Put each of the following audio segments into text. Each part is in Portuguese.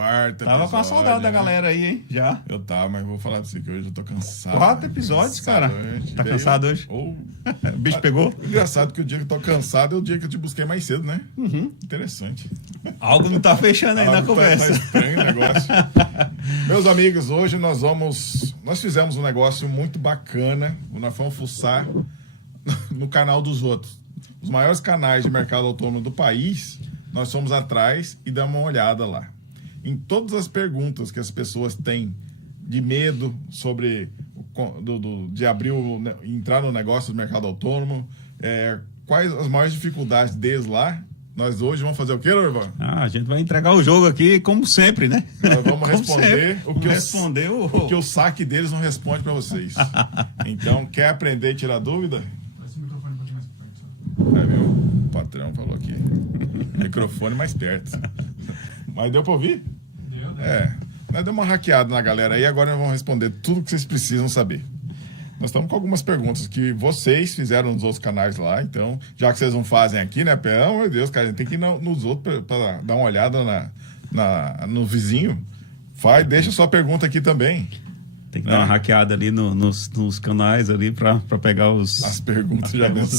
quarto Tava com a episódio, saudade da né? galera aí, hein? Já. Eu tava, mas vou falar pra você que hoje eu tô cansado. 4 episódios, cara. Hoje. Tá cansado hoje? Oh. O bicho pegou? Engraçado que o dia que eu tô cansado é o dia que eu te busquei mais cedo, né? Interessante. Algo não tá fechando aí na conversa. Tá estranho o negócio. Meus amigos, hoje nós fizemos um negócio muito bacana. Nós fomos fuçar no canal dos outros. Os maiores canais de mercado autônomo do país, nós fomos atrás e damos uma olhada lá. Em todas as perguntas que as pessoas têm de medo sobre de entrar no negócio do mercado autônomo, quais as maiores dificuldades deles lá, nós hoje vamos fazer o quê, Lorival? A gente vai entregar o jogo aqui, como sempre, né? Nós vamos responder o que o saque deles não responde para vocês. Então, quer aprender e tirar dúvida? Esse microfone um pouquinho mais perto. Aí, viu? O patrão falou aqui. Microfone mais perto. Mas deu para ouvir? Deu. Nós demos uma hackeada na galera aí, agora nós vamos responder tudo que vocês precisam saber. Nós estamos com algumas perguntas que vocês fizeram nos outros canais lá, então, já que vocês não fazem aqui, né? Pelo amor de Deus, cara, a gente tem que ir nos outros para dar uma olhada no vizinho. Deixa sua pergunta aqui também. Tem que dar uma hackeada ali nos canais ali para pegar as perguntas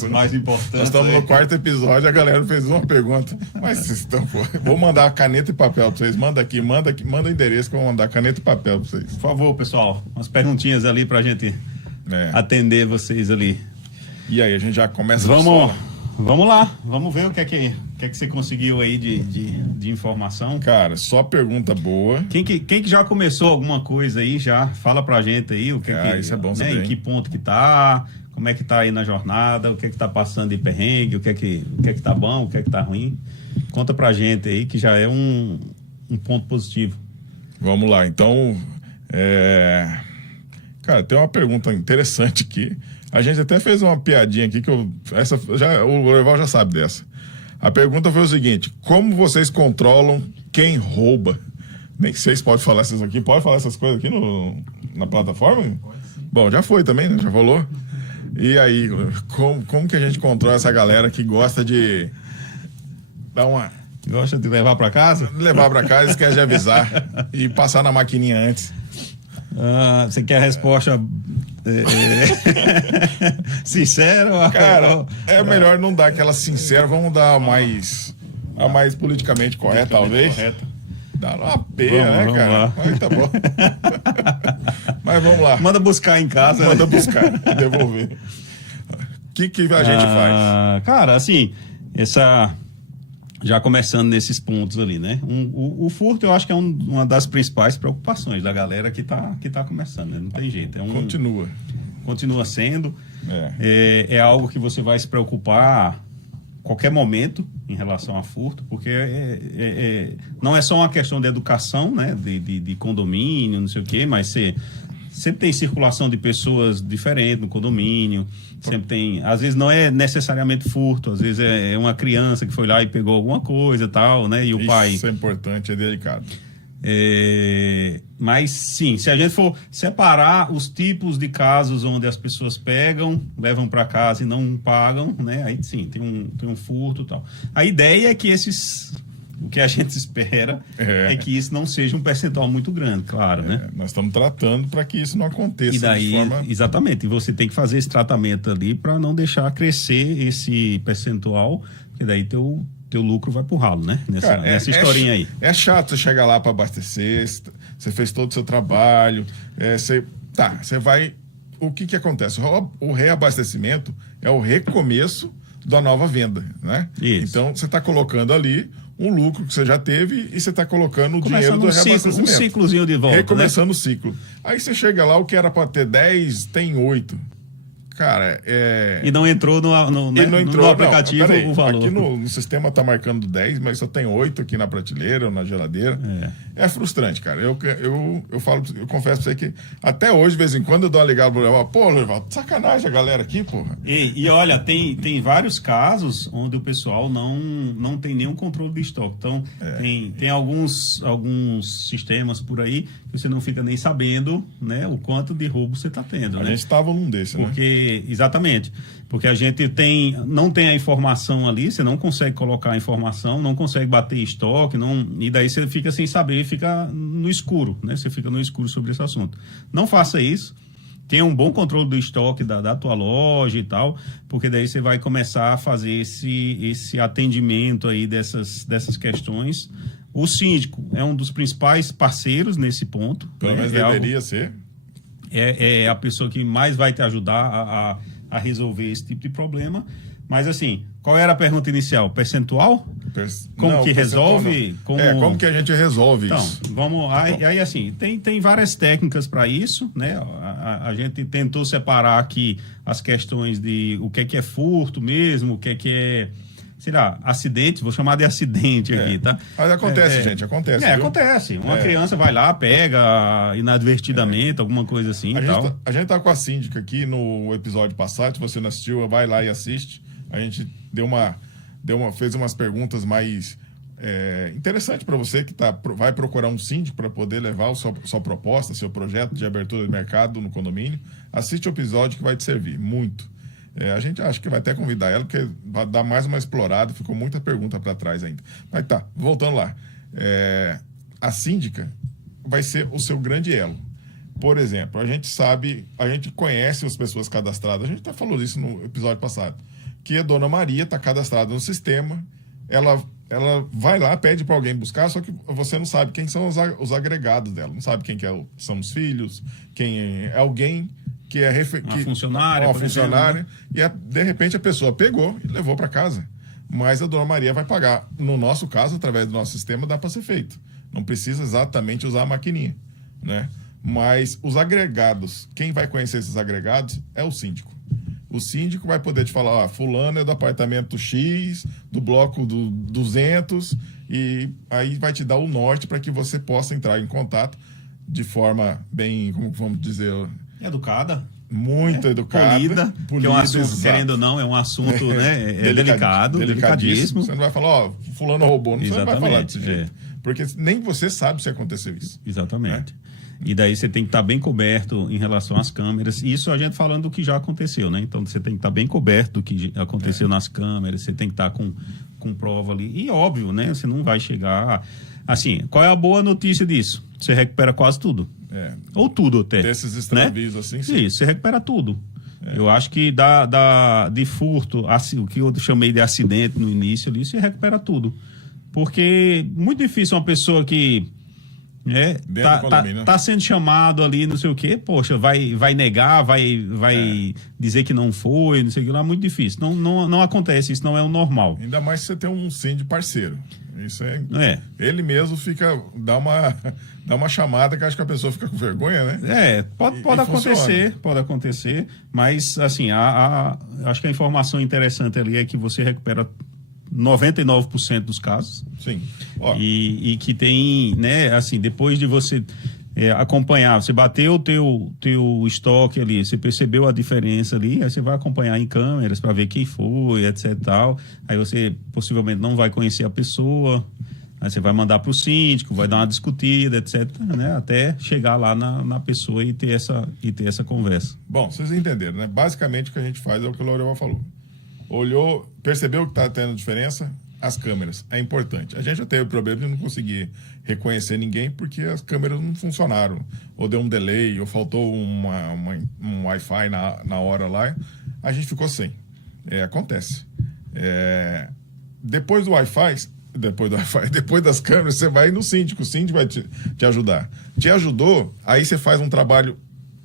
mais importantes. Nós estamos no 4º episódio, a galera fez uma pergunta. Mas vocês estão... Vou mandar caneta e papel para vocês. Manda o endereço que eu vou mandar caneta e papel para vocês. Por favor, pessoal, umas perguntinhas ali para a gente atender vocês ali. E aí, a gente já começa... Vamos lá, vamos ver o que é que você conseguiu aí de informação. Cara, só pergunta boa. Quem que já começou alguma coisa aí, já fala pra gente aí isso é bom saber, em que ponto que tá, como é que tá aí na jornada, o que é que tá passando de perrengue, o que é que tá bom, o que é que tá ruim. Conta pra gente aí, que já é um ponto positivo. Vamos lá, então, cara, tem uma pergunta interessante aqui. A gente até fez uma piadinha aqui, o Lorival já sabe dessa. A pergunta foi o seguinte: como vocês controlam quem rouba? Nem sei se pode falar essas aqui. Pode falar essas coisas aqui na plataforma? Pode sim. Bom, já foi também, né? Já falou. E aí, como que a gente controla essa galera que gosta de dar uma... Gosta de levar pra casa? Levar pra casa, esquece de avisar e passar na maquininha antes. Você quer a resposta sincera? Cara, é melhor não dar aquela sincera, vamos dar a mais politicamente correta, talvez. Correta. Dá uma peia, né, cara? Lá. Mas tá bom. Mas vamos lá. Manda buscar em casa. Manda buscar, devolver. O que a gente faz? Cara, assim, já começando nesses pontos ali, né? O furto, eu acho que é uma das principais preocupações da galera que tá começando, né? Não tem jeito. Continua sendo. É algo que você vai se preocupar a qualquer momento em relação a furto, porque não é só uma questão de educação, né? De condomínio, não sei o quê, mas sempre tem circulação de pessoas diferentes no condomínio. Sempre tem, às vezes não é necessariamente furto, às vezes é uma criança que foi lá e pegou alguma coisa e tal, né? E o pai... Isso é importante, é delicado. Mas sim, se a gente for separar os tipos de casos onde as pessoas pegam, levam para casa e não pagam, né? Aí sim, tem um furto e tal. A ideia é que o que a gente espera é que isso não seja um percentual muito grande, claro, né? Nós estamos tratando para que isso não aconteça. E daí, de forma... exatamente, e você tem que fazer esse tratamento ali para não deixar crescer esse percentual, porque daí teu lucro vai pro ralo, né? Nessa historinha aí. É chato você chegar lá para abastecer, você fez todo o seu trabalho, você vai... O que acontece? O reabastecimento é o recomeço da nova venda, né? Isso. Então, você está colocando ali um lucro que você já teve e você está colocando o dinheiro do reabastecimento. Um ciclozinho de volta, recomeçando, né? o ciclo. Aí você chega lá, o que era para ter 10, tem 8. Cara, E não entrou no aplicativo o valor. Aqui no sistema está marcando 10, mas só tem 8 aqui na prateleira ou na geladeira. É frustrante, cara. Eu confesso pra você que até hoje, de vez em quando, eu dou uma ligada pro Leval. Pô, Leval, sacanagem a galera aqui, porra. E olha, tem vários casos onde o pessoal não tem nenhum controle de estoque. Então, tem alguns sistemas por aí que você não fica nem sabendo, né, o quanto de roubo você está tendo. A gente estava num desses, Porque Porque, exatamente, porque a gente não tem a informação ali, você não consegue colocar a informação, não consegue bater estoque, e daí você fica sem saber, fica no escuro, né? Você fica no escuro sobre esse assunto. Não faça isso. Tenha um bom controle do estoque da tua loja e tal, porque daí você vai começar a fazer esse atendimento aí dessas questões. O síndico é um dos principais parceiros nesse ponto. Pelo menos deveria ser. É a pessoa que mais vai te ajudar a resolver esse tipo de problema. Mas, assim, qual era a pergunta inicial? Percentual? Como que resolve? Como que a gente resolve então, isso? Vamos. Aí, assim, tem várias técnicas para isso, né? A gente tentou separar aqui as questões de o que é furto mesmo, o que é, sei lá, acidente, vou chamar de acidente aqui, tá? Mas acontece, gente, acontece. Viu? Acontece. Uma criança vai lá, pega inadvertidamente, alguma coisa assim e tal. A gente tá com a síndica aqui no episódio passado, se você não assistiu, vai lá e assiste. A gente fez umas perguntas mais interessantes para você que vai procurar um síndico para poder levar sua proposta, seu projeto de abertura de mercado no condomínio. Assiste o episódio que vai te servir muito. A gente acha que vai até convidar ela, porque vai dar mais uma explorada, ficou muita pergunta para trás ainda. Mas tá, voltando lá. A síndica vai ser o seu grande elo. Por exemplo, a gente conhece as pessoas cadastradas, a gente até falou isso no episódio passado, que a Dona Maria está cadastrada no sistema, ela vai lá, pede para alguém buscar, só que você não sabe quem são os agregados dela, não sabe quem são os filhos, quem é alguém que é funcionária, uma funcionária, exemplo, e de repente a pessoa pegou e levou para casa. Mas a Dona Maria vai pagar. No nosso caso, através do nosso sistema, dá para ser feito. Não precisa exatamente usar a maquininha, né? Mas os agregados, quem vai conhecer esses agregados é o síndico. O síndico vai poder te falar, fulano é do apartamento X, do bloco do 200, e aí vai te dar o norte para que você possa entrar em contato de forma bem, como vamos dizer... Educada. Muito educada. Polida, que é um assunto, exato, querendo ou não, é um assunto delicadíssimo. Você não vai falar, fulano roubou, você não vai falar desse jeito. Porque nem você sabe se aconteceu isso. Exatamente. E daí você tem que estar bem coberto em relação às câmeras. Isso a gente falando do que já aconteceu, né? Então você tem que estar bem coberto do que aconteceu nas câmeras, você tem que estar com prova ali. E óbvio, né? Você não vai chegar... Assim, qual é a boa notícia disso? Você recupera quase tudo. Ou tudo até. Desses extravios, né? Assim, sim. Isso, você recupera tudo. Eu acho que de furto, o que eu chamei de acidente no início ali, você recupera tudo. Porque muito difícil uma pessoa que tá sendo chamado ali, não sei o quê, poxa, vai negar, vai dizer que não foi, não sei o que lá, muito difícil. Não acontece, isso não é o normal. Ainda mais se você tem um síndico parceiro. Isso ele mesmo dá uma chamada que acho que a pessoa fica com vergonha, né? Pode acontecer, mas assim, acho que a informação interessante ali é que você recupera 99% dos casos. Sim. E que tem, né, assim, depois de você acompanhar, você bateu o teu estoque ali, você percebeu a diferença ali, aí você vai acompanhar em câmeras para ver quem foi, etc e tal. Aí você possivelmente não vai conhecer a pessoa, aí você vai mandar para o síndico, vai dar uma discutida, etc, né, até chegar lá na pessoa e ter essa conversa. Bom, vocês entenderam, né? Basicamente o que a gente faz é o que o Lourival falou. Olhou, percebeu que está tendo diferença, as câmeras. É importante. A gente já teve o problema de não conseguir reconhecer ninguém porque as câmeras não funcionaram. Ou deu um delay, ou faltou um Wi-Fi na hora lá. A gente ficou sem. Acontece. Depois do Wi-Fi, depois das câmeras, você vai no síndico. O síndico vai te ajudar. Te ajudou, aí você faz um trabalho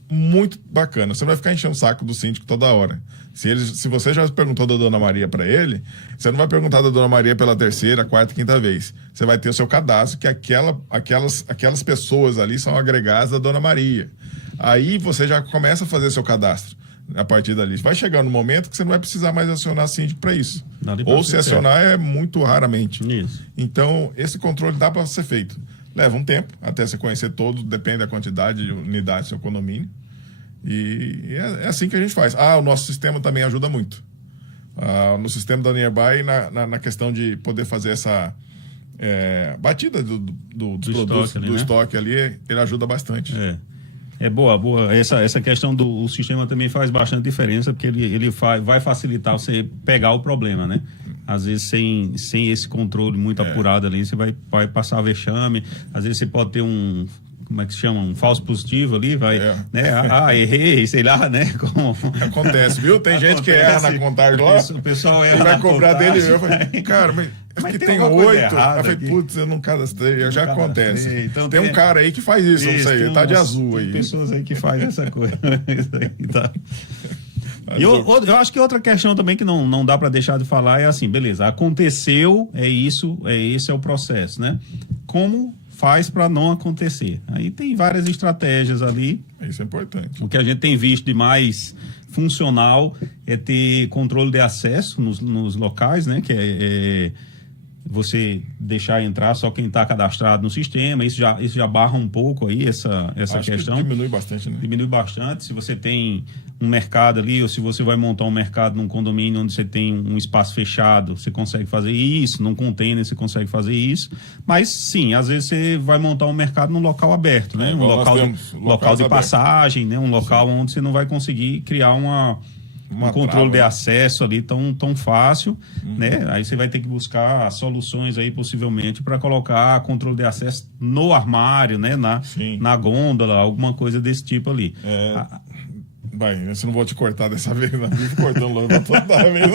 muito bacana. Você vai ficar enchendo o saco do síndico toda hora. Se você já perguntou da Dona Maria para ele, você não vai perguntar da Dona Maria pela terceira, quarta, quinta vez. Você vai ter o seu cadastro, que aquelas pessoas ali são agregadas da Dona Maria. Aí você já começa a fazer seu cadastro a partir dali. Vai chegar no momento que você não vai precisar mais acionar síndico para isso. Ou se acionar é muito raramente. Isso. Então, esse controle dá para ser feito. Leva um tempo até você conhecer todos, depende da quantidade de unidades do seu condomínio. E é assim que a gente faz. O nosso sistema também ajuda muito. No sistema da Nearby, na questão de poder fazer essa batida dos produtos, estoque ali, ele ajuda bastante. É boa. Essa questão do sistema também faz bastante diferença, porque ele vai facilitar você pegar o problema, né? Às vezes, sem esse controle muito apurado ali, você vai passar vexame. Às vezes, você pode ter como é que se chama? Um falso positivo ali, né? Errei, sei lá, né? Acontece, viu? Tem gente que erra na contagem lá. O pessoal erra. Ele vai cobrar contagem, dele. Eu falei, cara, mas que tem 8. Eu falei, putz, eu não cadastrei. Já acontece. Então, tem um cara aí que faz isso, não sei. Tá de azul aí. Tem pessoas aí que fazem essa coisa. Isso aí, tá. E eu acho que outra questão também que não dá para deixar de falar é assim, beleza, aconteceu, esse é o processo, né? Como faz para não acontecer? Aí tem várias estratégias ali. Isso é importante. O que a gente tem visto de mais funcional é ter controle de acesso nos locais, né? Que é você deixar entrar só quem está cadastrado no sistema. Isso já barra um pouco aí essa questão. Que diminui bastante, né? Diminui bastante. Se você tem um mercado ali, ou se você vai montar um mercado num condomínio onde você tem um espaço fechado, você consegue fazer isso. Num container você consegue fazer isso. Mas sim, às vezes você vai montar um mercado num local aberto, né? Um local de passagem, né? Um local onde você não vai conseguir criar um controle de acesso ali tão fácil, né? Aí você vai ter que buscar soluções aí possivelmente para colocar controle de acesso no armário, né? Na gôndola, alguma coisa desse tipo ali. Vai, se não vou te cortar dessa vez, não vivo cortando logo toda vez.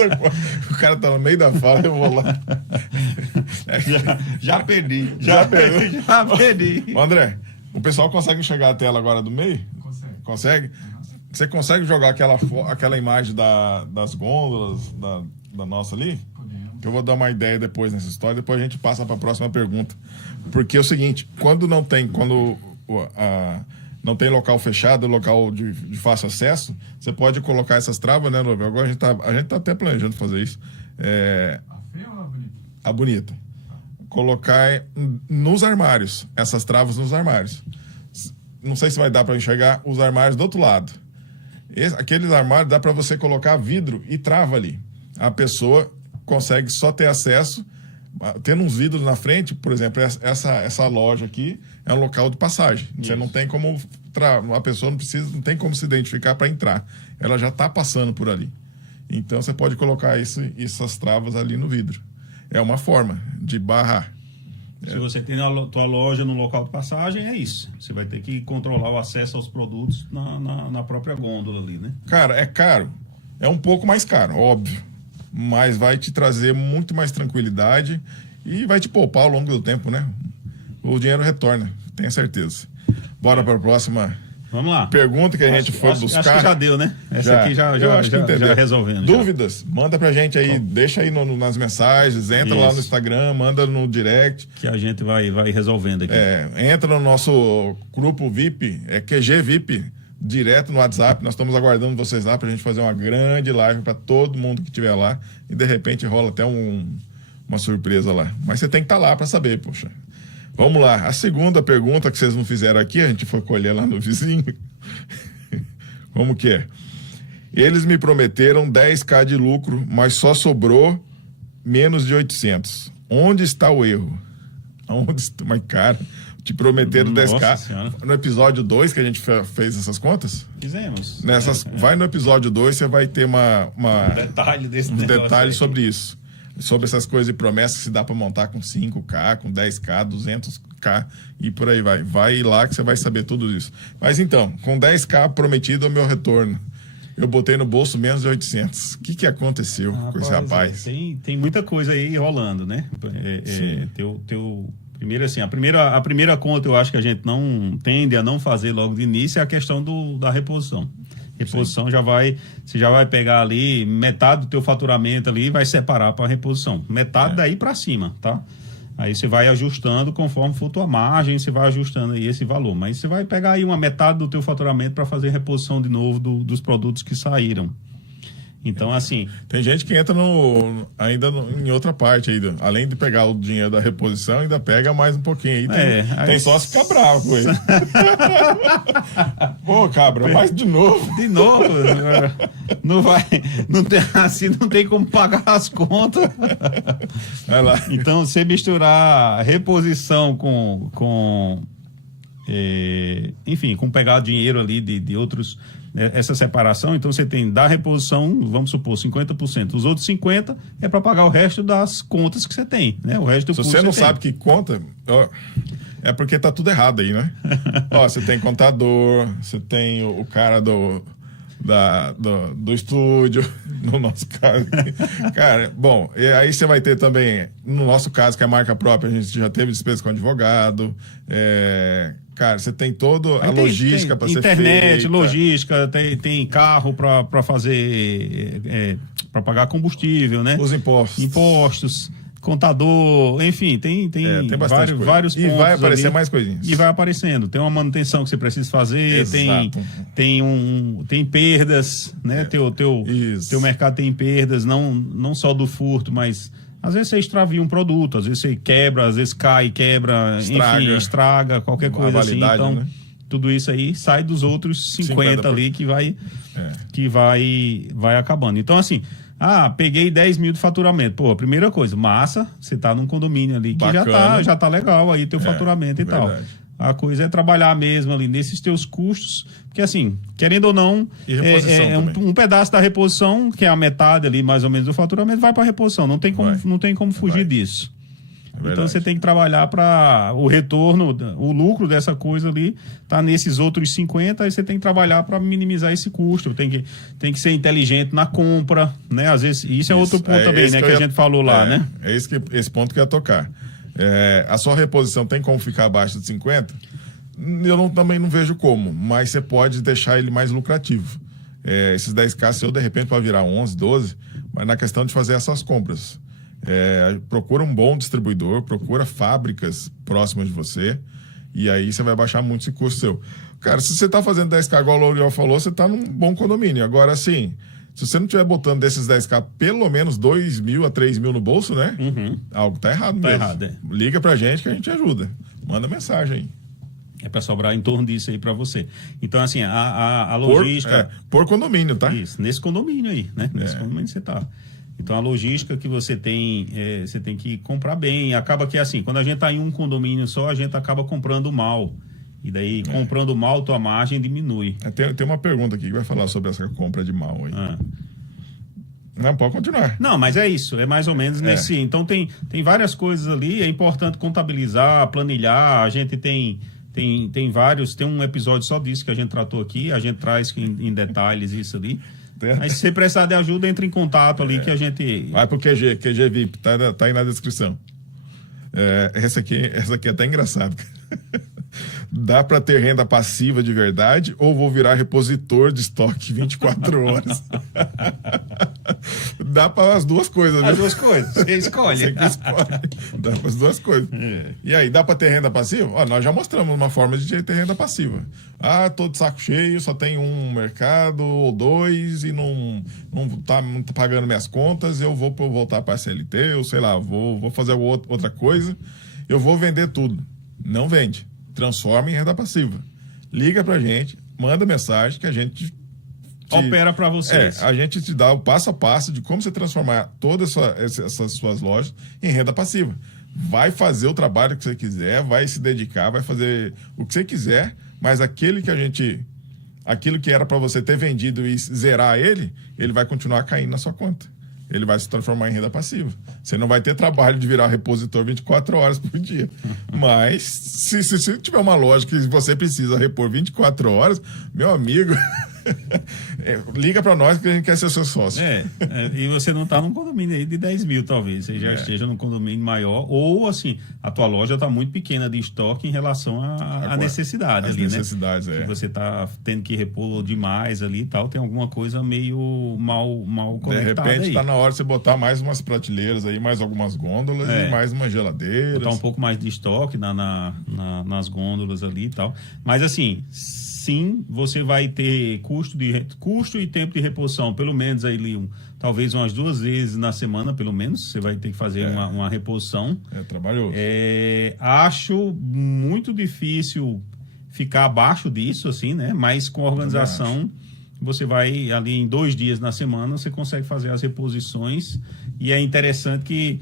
O cara tá no meio da fala, eu vou lá. Já perdi. Já perdi. André, o pessoal consegue enxergar a tela agora do meio? Consegue? Você consegue jogar aquela imagem das gôndolas da nossa ali? Que eu vou dar uma ideia depois nessa história, depois a gente passa para a próxima pergunta. Porque é o seguinte, quando não tem local fechado, local de fácil acesso, você pode colocar essas travas, né, Lovel? Agora a gente tá até planejando fazer isso. A feia ou a bonita? A bonita. Colocar nos armários, essas travas nos armários. Não sei se vai dar para enxergar os armários do outro lado. Aqueles armários dá para você colocar vidro e trava ali. A pessoa consegue só ter acesso, tendo uns vidros na frente, por exemplo, essa loja aqui é um local de passagem. Isso. Você não tem como... A pessoa não tem como se identificar para entrar. Ela já está passando por ali. Então, você pode colocar essas travas ali no vidro. É uma forma de barrar. Se você tem a tua loja no local de passagem, é isso. Você vai ter que controlar o acesso aos produtos na própria gôndola ali, né? Cara, é caro. É um pouco mais caro, óbvio. Mas vai te trazer muito mais tranquilidade e vai te poupar ao longo do tempo, né? O dinheiro retorna, tenha certeza. Bora para a próxima. Vamos lá. Pergunta que a gente foi buscar. Acho que já deu, né? Essa aqui já resolvendo. Dúvidas? Manda pra gente aí, deixa aí nas mensagens, entra lá no Instagram, manda no direct. Que a gente vai resolvendo aqui. Entra no nosso grupo VIP, QG VIP, direto no WhatsApp. Nós estamos aguardando vocês lá pra gente fazer uma grande live para todo mundo que estiver lá. E de repente rola até uma surpresa lá. Mas você tem que estar lá para saber, poxa. Vamos lá, a segunda pergunta que vocês não fizeram aqui, a gente foi colher lá no vizinho. Como que é? Eles me prometeram 10.000 de lucro, mas só sobrou menos de 800. Onde está o erro? Mas, cara, te prometeram 10.000. Senhora. No episódio 2 que a gente fez essas contas? Fizemos. Vai no episódio 2, você vai ter um detalhe sobre isso. Sobre essas coisas de promessas que se dá para montar com 5K, com 10K, 200K e por aí vai. Vai lá que você vai saber tudo isso. Mas então, com 10K prometido é o meu retorno. Eu botei no bolso menos de 800. O que aconteceu com esse rapaz? Tem muita coisa aí rolando, né? Primeiro assim, a primeira conta eu acho que a gente não tende a não fazer logo de início é a questão da reposição. Reposição você já vai pegar ali metade do teu faturamento ali e vai separar para reposição. Metade daí para cima, tá? Aí você vai ajustando conforme for tua margem, você vai ajustando aí esse valor. Mas você vai pegar aí uma metade do teu faturamento para fazer reposição de novo dos produtos que saíram. Então, assim... Tem gente que entra em outra parte ainda. Além de pegar o dinheiro da reposição, ainda pega mais um pouquinho. Aí tem só se ficar bravo com ele. Pô, cabra, mas de novo. De novo. Não vai... Não tem como pagar as contas. Vai lá. Então, você misturar reposição com enfim, com pegar dinheiro ali de outros, né, essa separação, então você tem da reposição, vamos supor, 50%. Os outros 50% é para pagar o resto das contas que você tem, né? O resto do Se custo você não tem. sabe que conta, ó, é porque tá tudo errado aí, né? Ó, você tem contador, você tem o cara do estúdio, no nosso caso. Cara, bom, e aí você vai ter também, no nosso caso, que é marca própria, a gente já teve despesa com advogado. Cara, você tem toda a logística para ser feita. Internet, logística, tem carro para fazer, para pagar combustível, né? Os impostos. Impostos, contador, enfim, tem vários pontos. E vai aparecer ali, mais coisinhas. E vai aparecendo. Tem uma manutenção que você precisa fazer, Exato. tem perdas, né? Teu mercado tem perdas, não só do furto, mas às vezes você extravia um produto, às vezes você quebra, às vezes cai, quebra, enfim, estraga, qualquer coisa assim. Então, né? Tudo isso aí sai dos outros 50 ali que vai acabando. Então, assim, peguei 10 mil de faturamento. Pô, primeira coisa, massa, você tá num condomínio ali que já tá legal aí teu faturamento e tal. A coisa é trabalhar mesmo ali nesses teus custos, porque assim, querendo ou não, um pedaço da reposição, que é a metade ali mais ou menos do faturamento, vai para reposição. Não tem como fugir disso. Então você tem que trabalhar para o retorno, o lucro dessa coisa ali tá nesses outros 50, aí você tem que trabalhar para minimizar esse custo. Tem que ser inteligente na compra, né? Às vezes, isso é outro ponto também, né? Que a gente falou lá, né? É esse ponto que eu ia tocar. A sua reposição tem como ficar abaixo de 50? Eu também não vejo como, mas você pode deixar ele mais lucrativo. Esses 10K seu, de repente, pode virar 11, 12, mas na questão de fazer essas compras. Procura um bom distribuidor, procura fábricas próximas de você, e aí você vai baixar muito esse custo seu. Cara, se você está fazendo 10K, igual o L'Oréal falou, você está num bom condomínio. Agora, sim, se você não estiver botando desses 10K pelo menos 2 mil a 3 mil no bolso, né? Algo tá errado mesmo. Tá errado, Liga pra gente que a gente ajuda. Manda mensagem aí. É para sobrar em torno disso aí para você. Então, assim, a logística... Por condomínio, tá? Isso, nesse condomínio aí, né? Nesse condomínio você tá. Então, a logística que você tem que comprar bem. Acaba que, assim, quando a gente tá em um condomínio só, a gente acaba comprando mal. E daí, comprando mal, tua margem diminui. Tem uma pergunta aqui que vai falar sobre essa compra de mal aí. Não, pode continuar. Não, mas é isso, é mais ou menos nesse... Então, tem várias coisas ali, é importante contabilizar, planilhar, a gente tem vários... Tem um episódio só disso que a gente tratou aqui, a gente traz em detalhes isso ali. Mas se você precisar de ajuda, entre em contato ali que a gente... Vai pro QG VIP, tá aí na descrição. Essa aqui é até engraçada. Dá para ter renda passiva de verdade ou vou virar repositor de estoque 24 horas? Dá para as duas coisas, As duas coisas, você escolhe. Você que escolhe. Dá para as duas coisas. E aí, dá para ter renda passiva? Nós já mostramos uma forma de ter renda passiva. Tô de saco cheio, só tem um mercado ou dois e não tá pagando minhas contas, eu vou voltar para a CLT, ou sei lá, vou fazer outra coisa, eu vou vender tudo. Não vende. Transforma em renda passiva. Liga pra gente, manda mensagem que a gente opera para vocês. A gente te dá o passo a passo de como você transformar todas essas suas lojas em renda passiva. Vai fazer o trabalho que você quiser, vai se dedicar, vai fazer o que você quiser, mas aquilo que era para você ter vendido e zerar ele vai continuar caindo na sua conta. Ele vai se transformar em renda passiva. Você não vai ter trabalho de virar repositor 24 horas por dia. Mas, se tiver uma loja que você precisa repor 24 horas, meu amigo, liga para nós que a gente quer ser seu sócio. E você não está num condomínio aí de 10 mil, talvez. Você já esteja num condomínio maior. Ou, assim, a tua loja está muito pequena de estoque em relação à necessidade ali, necessidades, né? Que você está tendo que repor demais ali e tal. Tem alguma coisa meio mal conectada. De repente, está na hora de você botar mais umas prateleiras aí, mais algumas gôndolas e mais uma geladeira. Botar um pouco mais de estoque nas gôndolas ali e tal. Mas, assim, sim, você vai ter custo e tempo de reposição, pelo menos aí, talvez umas 2 vezes na semana, pelo menos, você vai ter que fazer uma reposição. Trabalhoso. Acho muito difícil ficar abaixo disso, assim, né? Mas com a organização, você vai ali em 2 dias na semana, você consegue fazer as reposições. E é interessante que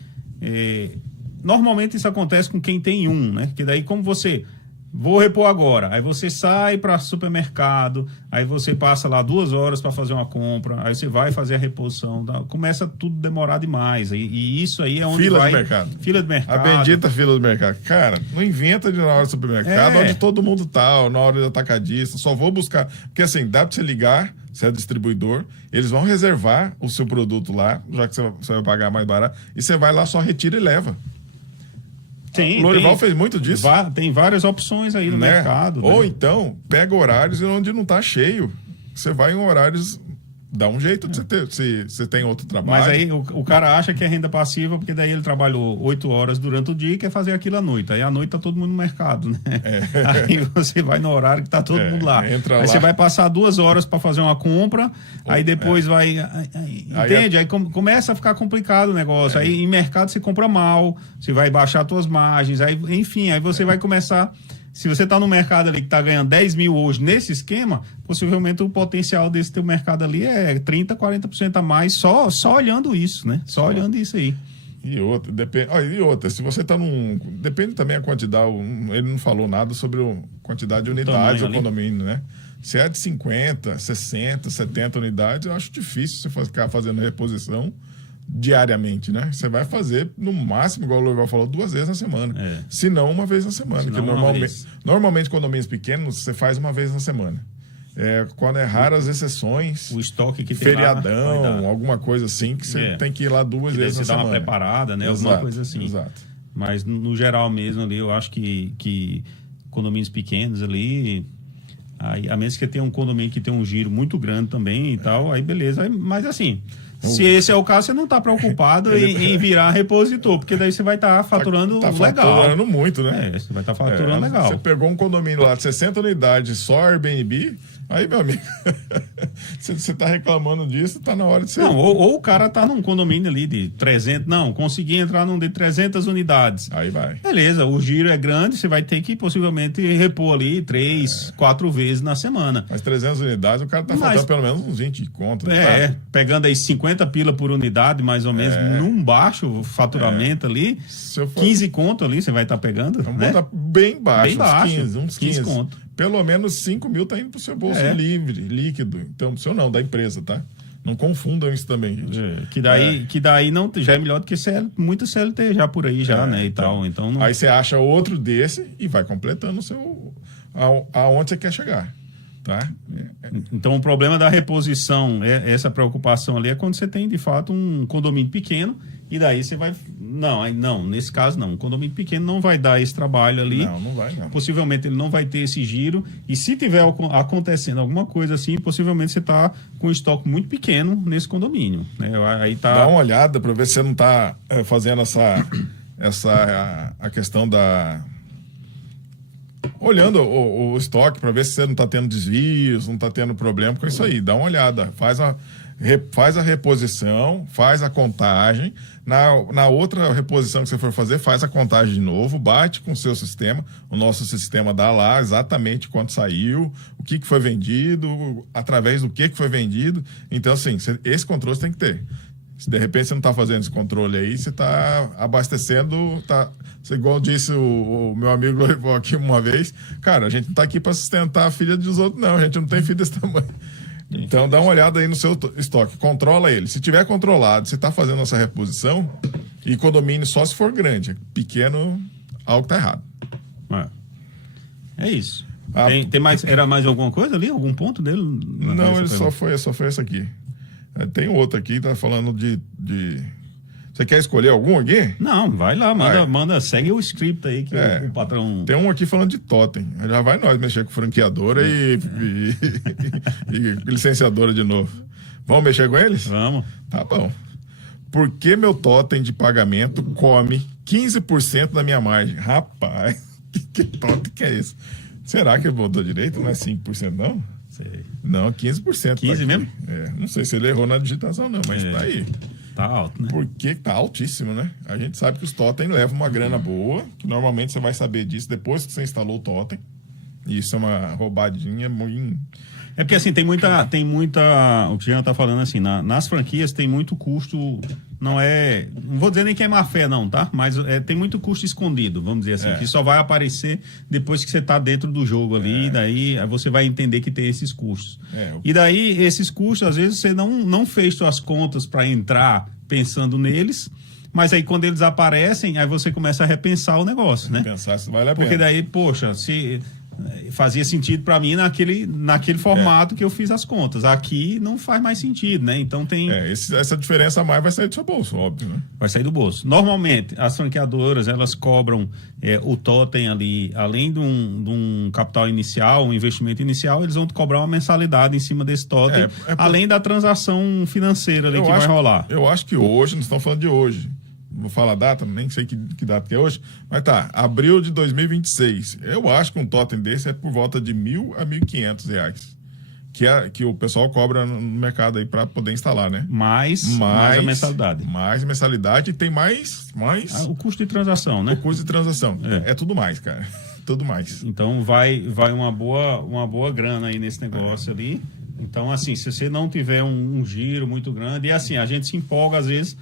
normalmente isso acontece com quem tem né? Porque daí, como você Vou repor agora. Aí você sai para supermercado, aí você passa lá 2 horas para fazer uma compra, aí você vai fazer a reposição. Começa tudo a demorar demais. E isso aí é onde fila vai... de mercado. Fila de mercado. A bendita fila do mercado. Cara, não inventa de na hora do supermercado, onde todo mundo tá, na hora do atacadista. Só vou buscar. Porque assim, dá para você ligar, você é distribuidor, eles vão reservar o seu produto lá, já que você vai pagar mais barato, e você vai lá, só retira e leva. Tem, o Lorival fez muito disso. Tem várias opções aí no mercado. Ou né? então, pega horários onde não tá cheio. Você vai em horários... Dá um jeito de você ter, se você tem outro trabalho. Mas aí o cara acha que é renda passiva, porque daí ele trabalhou 8 horas durante o dia e quer fazer aquilo à noite. Aí à noite tá todo mundo no mercado, né? Aí você vai no horário que tá todo mundo lá. Aí lá. você vai passar 2 horas para fazer uma compra, aí depois vai... Entende? Aí começa a ficar complicado o negócio. Aí em mercado você compra mal, você vai baixar suas margens, aí, enfim, aí você vai começar... Se você está no mercado ali que está ganhando 10 mil hoje nesse esquema, possivelmente o potencial desse teu mercado ali é 30%, 40% a mais, só olhando isso, né? Só olhando isso aí. E outra, se você está num... Depende também a quantidade, ele não falou nada sobre a quantidade de unidades do condomínio, né? Se é de 50, 60, 70 unidades, eu acho difícil você ficar fazendo reposição diariamente, né? Você vai fazer, no máximo, igual o Lorival falou, 2 vezes na semana. Se não, 1 vez na semana. Porque normalmente, condomínios pequenos, você faz 1 vez na semana. Quando é raras exceções, o estoque que tem feriadão, alguma coisa assim, que você tem que ir lá 2 vezes na semana. Você dá uma preparada, né? Exato, alguma coisa assim. Exato. Mas, no geral mesmo ali, eu acho que condomínios pequenos ali... Aí, a menos que tenha um condomínio que tem um giro muito grande também e tal, aí beleza. Mas assim... Se esse é o caso, você não está preocupado em virar repositor, porque daí você vai estar faturando legal. Faturando muito, né? Você vai estar faturando legal. Você pegou um condomínio lá de 60 unidades, só Airbnb, aí, meu amigo, se você está reclamando disso, está na hora de ser... Não, ou o cara está num condomínio ali de 300, não, consegui entrar num de 300 unidades. Aí vai. Beleza, o giro é grande, você vai ter que possivelmente repor ali 3, 4 vezes na semana. Mas 300 unidades, o cara está faltando pelo menos uns 20 contos. Pegando aí 50 pila por unidade, mais ou menos, num baixo faturamento ali, 15 conto ali você vai estar pegando. Vamos botar bem baixo, uns 15 conto. Pelo menos 5 mil tá indo pro seu bolso livre, líquido. Então, pro seu não, da empresa, tá? Não confundam isso também, gente. Que daí não, já é melhor do que muita CLT já por aí, né? E tal. Então, não... Aí você acha outro desse e vai completando o seu... aonde você quer chegar. Tá? Então o problema da reposição, essa preocupação ali é quando você tem de fato um condomínio pequeno e daí você vai... Não, nesse caso não. Um condomínio pequeno não vai dar esse trabalho ali. Não vai não. Possivelmente ele não vai ter esse giro e se tiver acontecendo alguma coisa assim, possivelmente você está com um estoque muito pequeno nesse condomínio. Né? Aí tá... Dá uma olhada para ver se você não está fazendo a questão da... Olhando o estoque para ver se você não está tendo desvios, não está tendo problema com isso aí. Dá uma olhada, faz a reposição, faz a contagem. Na outra reposição que você for fazer, faz a contagem de novo, bate com o seu sistema. O nosso sistema dá lá exatamente quanto saiu, o que foi vendido, através do que foi vendido. Então, assim, esse controle você tem que ter. Se de repente você não está fazendo esse controle aí, você está abastecendo, igual disse o meu amigo Lorival aqui uma vez, cara, a gente não está aqui para sustentar a filha dos outros, não, a gente não tem filho desse tamanho. Então dá uma olhada aí no seu estoque, controla ele. Se tiver controlado, você está fazendo essa reposição, e condomínio só se for grande, pequeno, algo está errado. É isso. Era mais alguma coisa ali? Algum ponto dele? Não, ele só foi esse aqui. Tem outro aqui, tá falando de... Você quer escolher algum aqui? Não, vai lá, manda, segue o script aí que o patrão... Tem um aqui falando de totem. Já vai nós mexer com franqueadora e licenciadora de novo. Vamos mexer com eles? Vamos. Tá bom. Por que meu totem de pagamento come 15% da minha margem? Rapaz, que totem que é esse? Será que ele botou direito? Não é 5%, não? Sei. Não, 15%. 15 mesmo? Não sei se ele errou na digitação, não, mas tá aí. Tá alto, né? Porque tá altíssimo, né? A gente sabe que os totem levam uma grana boa, que normalmente você vai saber disso depois que você instalou o totem, Isso é uma roubadinha muito... É porque assim, tem muita, o que o Jean tá falando assim, nas franquias tem muito custo, não vou dizer nem que é má fé não, tá? Mas tem muito custo escondido, vamos dizer assim, que só vai aparecer depois que você tá dentro do jogo ali, e daí você vai entender que tem esses custos. E daí, esses custos, às vezes você não fez suas contas para entrar pensando neles, mas aí quando eles aparecem, aí você começa a repensar o negócio, né? Pensar se vale a pena. Porque daí, poxa, se... fazia sentido para mim naquele formato que eu fiz as contas. Aqui não faz mais sentido, né? Então tem... essa diferença a mais vai sair do seu bolso, óbvio, né? Vai sair do bolso. Normalmente, as franqueadoras, elas cobram o totem ali, além de um capital inicial, um investimento inicial, eles vão cobrar uma mensalidade em cima desse totem, além da transação financeira ali vai rolar. Eu acho que hoje, nós estamos falando de hoje, vou falar a data, nem sei que data que é hoje, mas tá, abril de 2026. Eu acho que um totem desse é por volta de R$1.000 a R$1.500, que o pessoal cobra no mercado aí para poder instalar, né? Mais a mensalidade. Mais mensalidade e tem mais... o custo de transação, né? O custo de transação. É tudo mais, cara. Tudo mais. Então vai uma boa grana aí nesse negócio ali. Então, assim, se você não tiver um giro muito grande, e assim, a gente se empolga às vezes...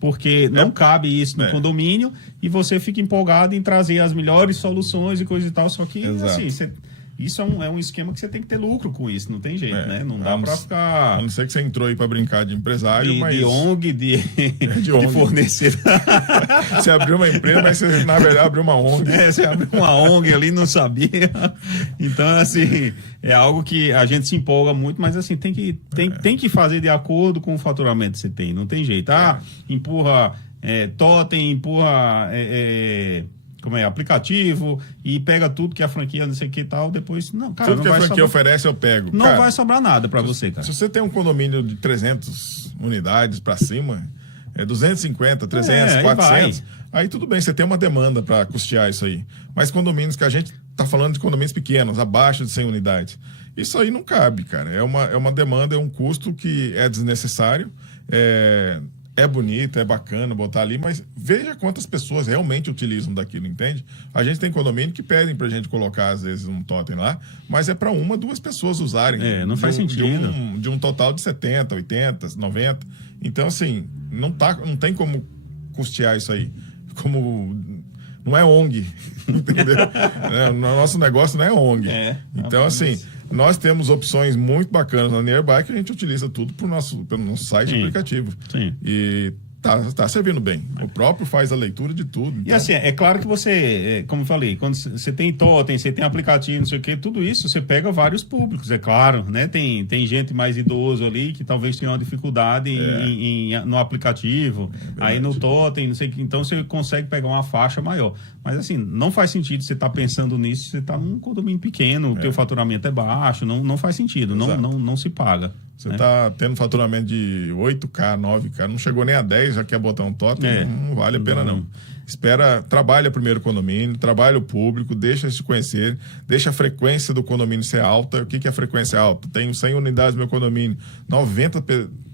porque não cabe isso no condomínio e você fica empolgado em trazer as melhores soluções e coisa e tal, só que assim, isso é um esquema que você tem que ter lucro com isso, não tem jeito, né? Não dá pra ficar... A não ser que você entrou aí pra brincar de empresário, mas... De ONG, de fornecer... Você abriu uma empresa, mas você, na verdade, abriu uma ONG. Você abriu uma ONG ali, não sabia. Então, assim, é algo que a gente se empolga muito, mas assim, tem que fazer de acordo com o faturamento que você tem, não tem jeito. Empurra totem, empurra... aplicativo e pega tudo que a franquia não sei o que e tal, depois não, cara, tudo que a franquia oferece eu pego. Não vai sobrar nada para você, cara. Se você tem um condomínio de 300 unidades para cima, 250, 300, 400, aí tudo bem, você tem uma demanda para custear isso aí. Mas condomínios que a gente tá falando de condomínios pequenos, abaixo de 100 unidades, isso aí não cabe, cara. É uma demanda, é um custo que é desnecessário, é bonito, é bacana botar ali, mas veja quantas pessoas realmente utilizam daquilo, entende? A gente tem condomínio que pedem pra gente colocar, às vezes, um totem lá, mas é para 1, 2 pessoas usarem. Não faz sentido. De um total de 70, 80, 90. Então, assim, não tem como custear isso aí. Não é ONG, entendeu? Nosso negócio não é ONG. Então, assim... Nós temos opções muito bacanas na Nearby que a gente utiliza tudo pelo nosso site e aplicativo. Sim. E tá servindo bem. O próprio faz a leitura de tudo. Então... E assim, é claro que você, como eu falei, quando você tem totem, você tem aplicativo, não sei o que, tudo isso você pega vários públicos, é claro, né? Tem gente mais idoso ali que talvez tenha uma dificuldade no aplicativo, aí no totem, não sei o que, então você consegue pegar uma faixa maior. Mas assim, não faz sentido você estar pensando nisso, você está num condomínio pequeno, o teu faturamento é baixo, não faz sentido, não se paga. Você está tendo faturamento de 8K, 9K, não chegou nem a 10, já quer botar um totem, não vale a pena não. Trabalha primeiro o condomínio, trabalha o público, deixa eles se conhecer, deixa a frequência do condomínio ser alta. O que é frequência alta? Tenho 100 unidades no meu condomínio, 90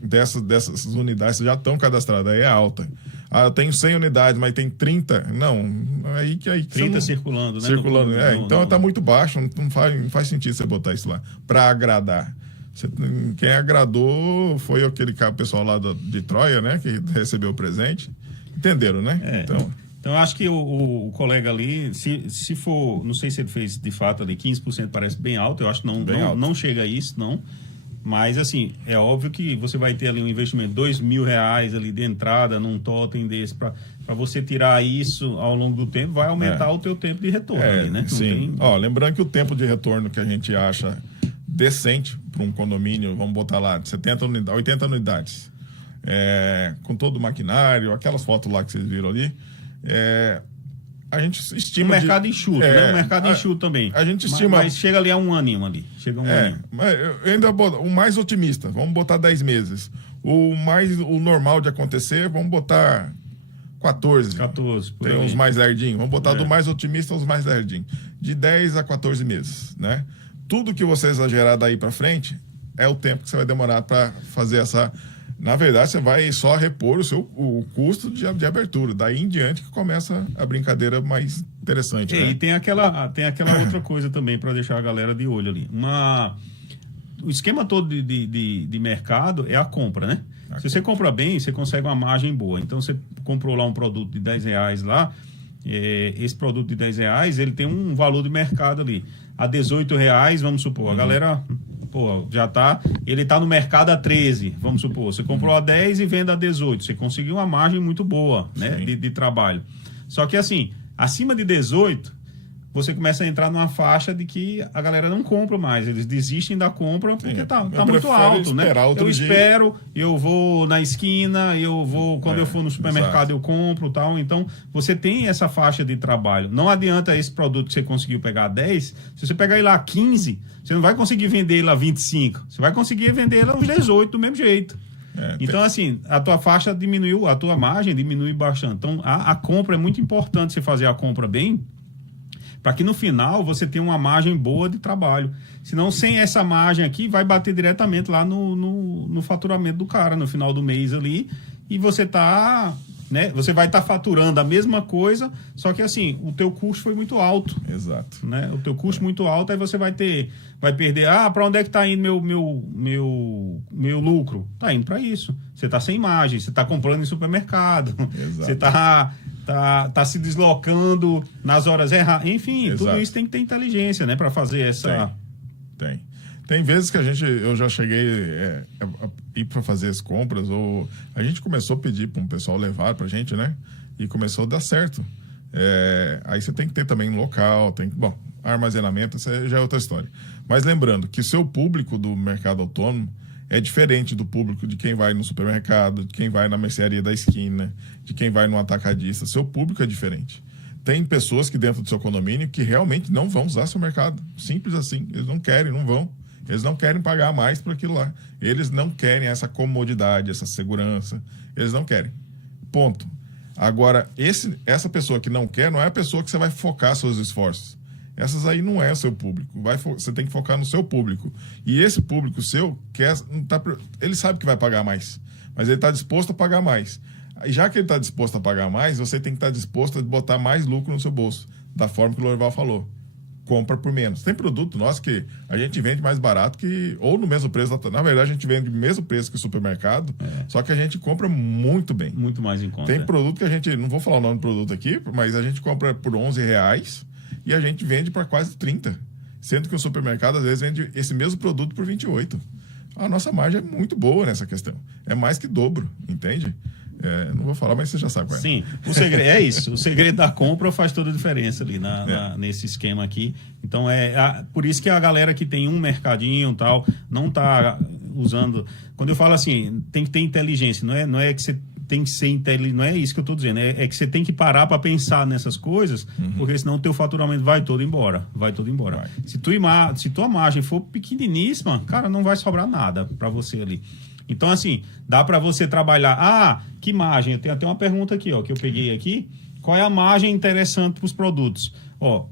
dessas unidades já estão cadastradas, aí é alta. Eu tenho 100 unidades, mas tem 30. Não, aí 30 circulando, né? Circulando, então está muito baixo, não faz sentido você botar isso lá para agradar. Quem agradou foi aquele pessoal lá de Troia, né? Que recebeu o presente. Entenderam, né? Então, eu acho que o colega ali, se for, não sei se ele fez de fato ali, 15% parece bem alto, eu acho que não chega a isso, não. Mas, assim, é óbvio que você vai ter ali um investimento de R$2.000 ali de entrada num totem desse, para você tirar isso ao longo do tempo, vai aumentar o teu tempo de retorno ali, né? Sim. Lembrando que o tempo de retorno que a gente acha decente para um condomínio, vamos botar lá, de 80 unidades, com todo o maquinário, aquelas fotos lá que vocês viram ali, a gente estima... O mercado enxuto, né? O mercado enxuto também. A gente estima... Mas chega ali a um aninho ali. Chega um aninho. Mas eu ainda o mais otimista, vamos botar 10 meses. O normal de acontecer, vamos botar 14. 14, por Tem aí. uns mais lerdinhos. Vamos botar do mais otimista aos mais lerdinhos. De 10 a 14 meses, né? Tudo que você exagerar daí para frente é o tempo que você vai demorar para fazer Na verdade, você vai só repor o custo de abertura. Daí em diante que começa a brincadeira mais interessante. Né? E tem aquela outra coisa também para deixar a galera de olho ali. O esquema todo de mercado é a compra, né? Se você compra bem, você consegue uma margem boa. Então, você comprou lá um produto de R$10 lá, esse produto de R$10, ele tem um valor de mercado ali. A R$18, vamos supor, a galera... Pô, ele tá no mercado a 13, vamos supor. Você comprou a 10 e vende a 18. Você conseguiu uma margem muito boa, né, de trabalho. Só que assim, acima de 18, você começa a entrar numa faixa de que a galera não compra mais. Eles desistem da compra porque tá muito alto, né? Eu espero, eu vou na esquina, quando eu for no supermercado, eu compro, tal. Então, você tem essa faixa de trabalho. Não adianta esse produto que você conseguiu pegar a 10, se você pegar ele lá a 15, você não vai conseguir vender ele a 25. Você vai conseguir vender ele aos 18 do mesmo jeito. Então, assim, a tua faixa diminuiu, a tua margem diminui bastante. Então, a compra é muito importante você fazer a compra bem, para que no final você tenha uma margem boa de trabalho. Senão, sem essa margem aqui, vai bater diretamente lá no faturamento do cara, no final do mês ali, e você você vai estar faturando a mesma coisa, só que assim, o teu custo foi muito alto. Exato. Né? O teu custo muito alto, aí você vai perder, para onde é que está indo meu lucro? Está indo para isso. Você está sem margem, você está comprando em supermercado, Exato. você tá se deslocando nas horas erradas. Enfim, Exato. Tudo isso tem que ter inteligência, né, para fazer essa... Tem vezes que eu já cheguei a ir para fazer as compras, ou a gente começou a pedir para um pessoal levar para a gente, né? E começou a dar certo. Aí você tem que ter também local, armazenamento, isso já é outra história. Mas lembrando que o seu público do mercado autônomo é diferente do público de quem vai no supermercado, de quem vai na mercearia da esquina, de quem vai no atacadista. Seu público é diferente. Tem pessoas que dentro do seu condomínio que realmente não vão usar seu mercado. Simples assim. Eles não querem, não vão. Eles não querem pagar mais por aquilo lá. Eles não querem essa comodidade, essa segurança. Eles não querem. Ponto. Agora, essa pessoa que não quer, não é a pessoa que você vai focar seus esforços. Essas aí não é o seu público. Você tem que focar no seu público. E esse público seu, ele sabe que vai pagar mais. Mas ele está disposto a pagar mais. E já que ele está disposto a pagar mais, você tem que estar disposto a botar mais lucro no seu bolso. Da forma que o Lorival falou. Compra por menos. Tem produto nosso que a gente vende mais barato ou no mesmo preço. Na verdade, a gente vende no mesmo preço que o supermercado, só que a gente compra muito bem. Muito mais em conta. Tem produto que a gente, não vou falar o nome do produto aqui, mas a gente compra por R$11 e a gente vende por quase 30. Sendo que o supermercado, às vezes, vende esse mesmo produto por 28. A nossa margem é muito boa nessa questão. É mais que dobro, entende? Não vou falar, mas você já sabe qual é. Sim, o segredo é isso. O segredo da compra faz toda a diferença ali nesse esquema aqui. Então, por isso que a galera que tem um mercadinho e tal, não está usando... Quando eu falo assim, tem que ter inteligência, não é que você tem que ser inteligente, não é isso que eu estou dizendo, é que você tem que parar para pensar nessas coisas, porque senão o teu faturamento vai todo embora. Vai. Se tua margem for pequeniníssima, cara, não vai sobrar nada para você ali. Então, assim, dá para você trabalhar... que margem? Eu tenho até uma pergunta aqui, que eu peguei aqui. Qual é a margem interessante para os produtos?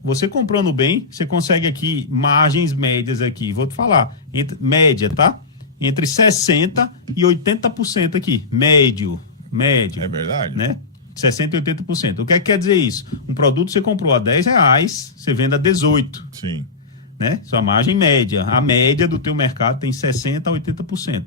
Você comprando bem, você consegue aqui margens médias aqui. Vou te falar, média, tá? Entre 60% e 80% aqui. Médio. É verdade. Né? 60% e 80%. O que é que quer dizer isso? Um produto você comprou a R$10, você vende a 18. Sim. Né? Sua margem média. A média do teu mercado tem 60% a 80%.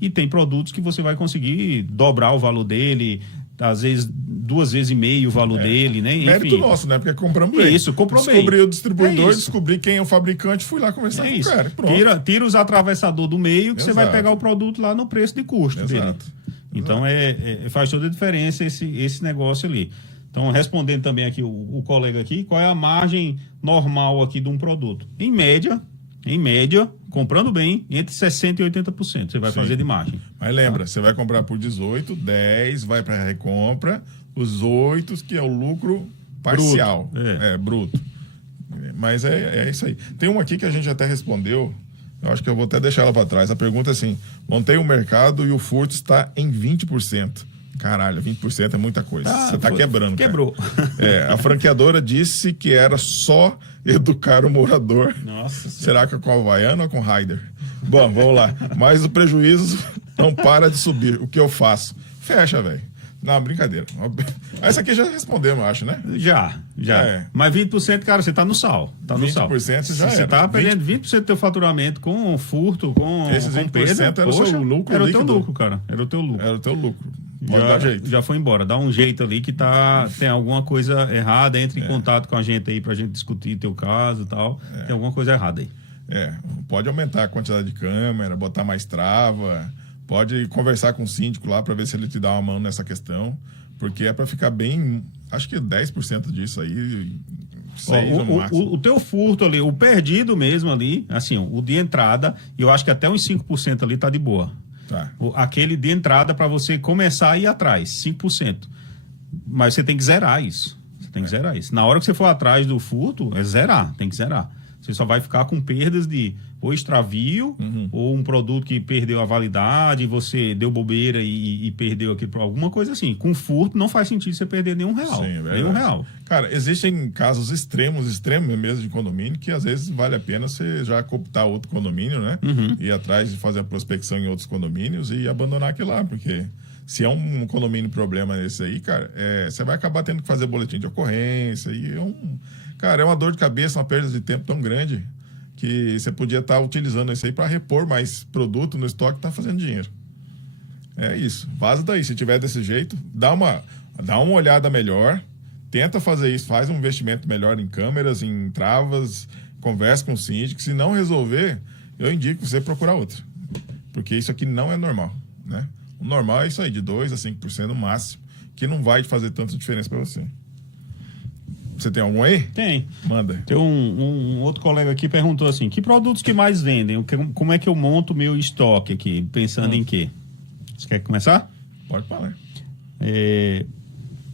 E tem produtos que você vai conseguir dobrar o valor dele, às vezes 2,5 vezes o valor dele, né? Enfim. Mérito nosso, né? Porque compramos bem. Isso, comprou bem. Descobri o distribuidor, descobri quem é o fabricante, fui lá conversar com o cara. Pronto. Tira os atravessadores do meio, que você vai pegar o produto lá no preço de custo dele. Então, faz toda a diferença esse negócio ali. Então, respondendo também aqui o colega aqui, qual é a margem normal aqui de um produto? Em média, comprando bem, entre 60% e 80% você vai fazer de margem. Mas lembra, você vai comprar por 18, 10, vai para a recompra, os 8, que é o lucro parcial. Bruto. Mas é isso aí. Tem uma aqui que a gente até respondeu, eu acho que eu vou até deixar ela para trás. A pergunta é assim, montei um mercado e o furto está em 20%. Caralho, 20% é muita coisa. Você tá quebrando, Quebrou. A franqueadora disse que era só educar o morador. Nossa. Será que é com a Havaiana ou com o Raider? Bom, vamos lá. Mas o prejuízo não para de subir. O que eu faço? Fecha, velho. Não, brincadeira. Essa aqui já respondemos, eu acho, né? Já. É. Mas 20%, cara, você tá no sal. Tá no 20% sal. já Você era. tá perdendo 20% do teu faturamento com furto, com Esses 20% perda. era o seu lucro Era o líquido. teu lucro, cara. Era o teu lucro. Era o teu lucro. Pode dar jeito. Já foi embora. Dá um jeito ali que tem alguma coisa errada. Entre em contato com a gente aí pra gente discutir teu caso e tal. Tem alguma coisa errada aí. Pode aumentar a quantidade de câmera, botar mais trava, pode conversar com o síndico lá para ver se ele te dá uma mão nessa questão, porque é para ficar bem, acho que 10% disso aí, 6% no máximo. O teu furto ali, o perdido mesmo ali, assim, o de entrada, eu acho que até uns 5% ali tá de boa. Tá. Aquele de entrada para você começar a ir atrás, 5%. Mas você tem que zerar isso. Você tem que zerar isso. Na hora que você for atrás do furto, tem que zerar. Você só vai ficar com perdas de ou extravio, ou um produto que perdeu a validade, você deu bobeira e perdeu aqui por alguma coisa assim. Com furto não faz sentido você perder nenhum real. Sim, é verdade. Nenhum real. Cara, existem casos extremos mesmo de condomínio, que às vezes vale a pena você já cooptar outro condomínio, né? Ir atrás de fazer a prospecção em outros condomínios e abandonar aquilo lá, porque se é um condomínio problema nesse aí, cara, você vai acabar tendo que fazer boletim de ocorrência e cara, é uma dor de cabeça, uma perda de tempo tão grande que você podia estar utilizando isso aí para repor mais produto no estoque e tá fazendo dinheiro. É isso. Vaza daí. Se tiver desse jeito, dá uma olhada melhor, tenta fazer isso, faz um investimento melhor em câmeras, em travas, conversa com o síndico. Se não resolver, eu indico você procurar outra. Porque isso aqui não é normal, né? O normal é isso aí, de 2% a 5% no máximo, que não vai fazer tanta diferença para você. Você tem algum aí? Tem. Manda. Tem um outro colega aqui perguntou assim, que produtos que mais vendem? Como é que eu monto meu estoque aqui? Pensando em quê? Você quer começar? Pode falar.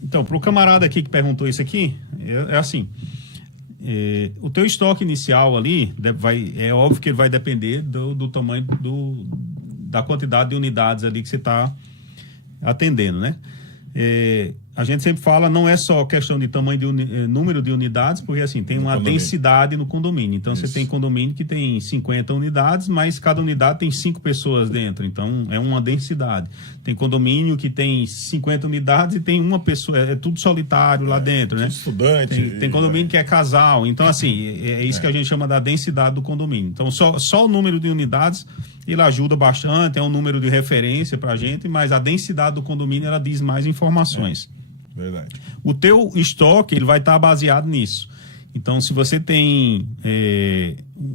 Então, para o camarada aqui que perguntou isso aqui, é assim, o teu estoque inicial ali, é óbvio que ele vai depender do tamanho, da quantidade de unidades ali que você está atendendo, né? A gente sempre fala, não é só questão de tamanho número de unidades, porque assim, tem uma densidade no condomínio. Então, você tem condomínio que tem 50 unidades, mas cada unidade tem 5 pessoas dentro. Então, é uma densidade. Tem condomínio que tem 50 unidades e tem uma pessoa, é tudo solitário lá dentro, né? Estudante. Tem condomínio que é casal. Então, assim, é isso que a gente chama da densidade do condomínio. Então, só o número de unidades, ele ajuda bastante, é um número de referência para a gente, mas a densidade do condomínio, ela diz mais informações. Verdade. O teu estoque, ele vai estar baseado nisso. Então, se você tem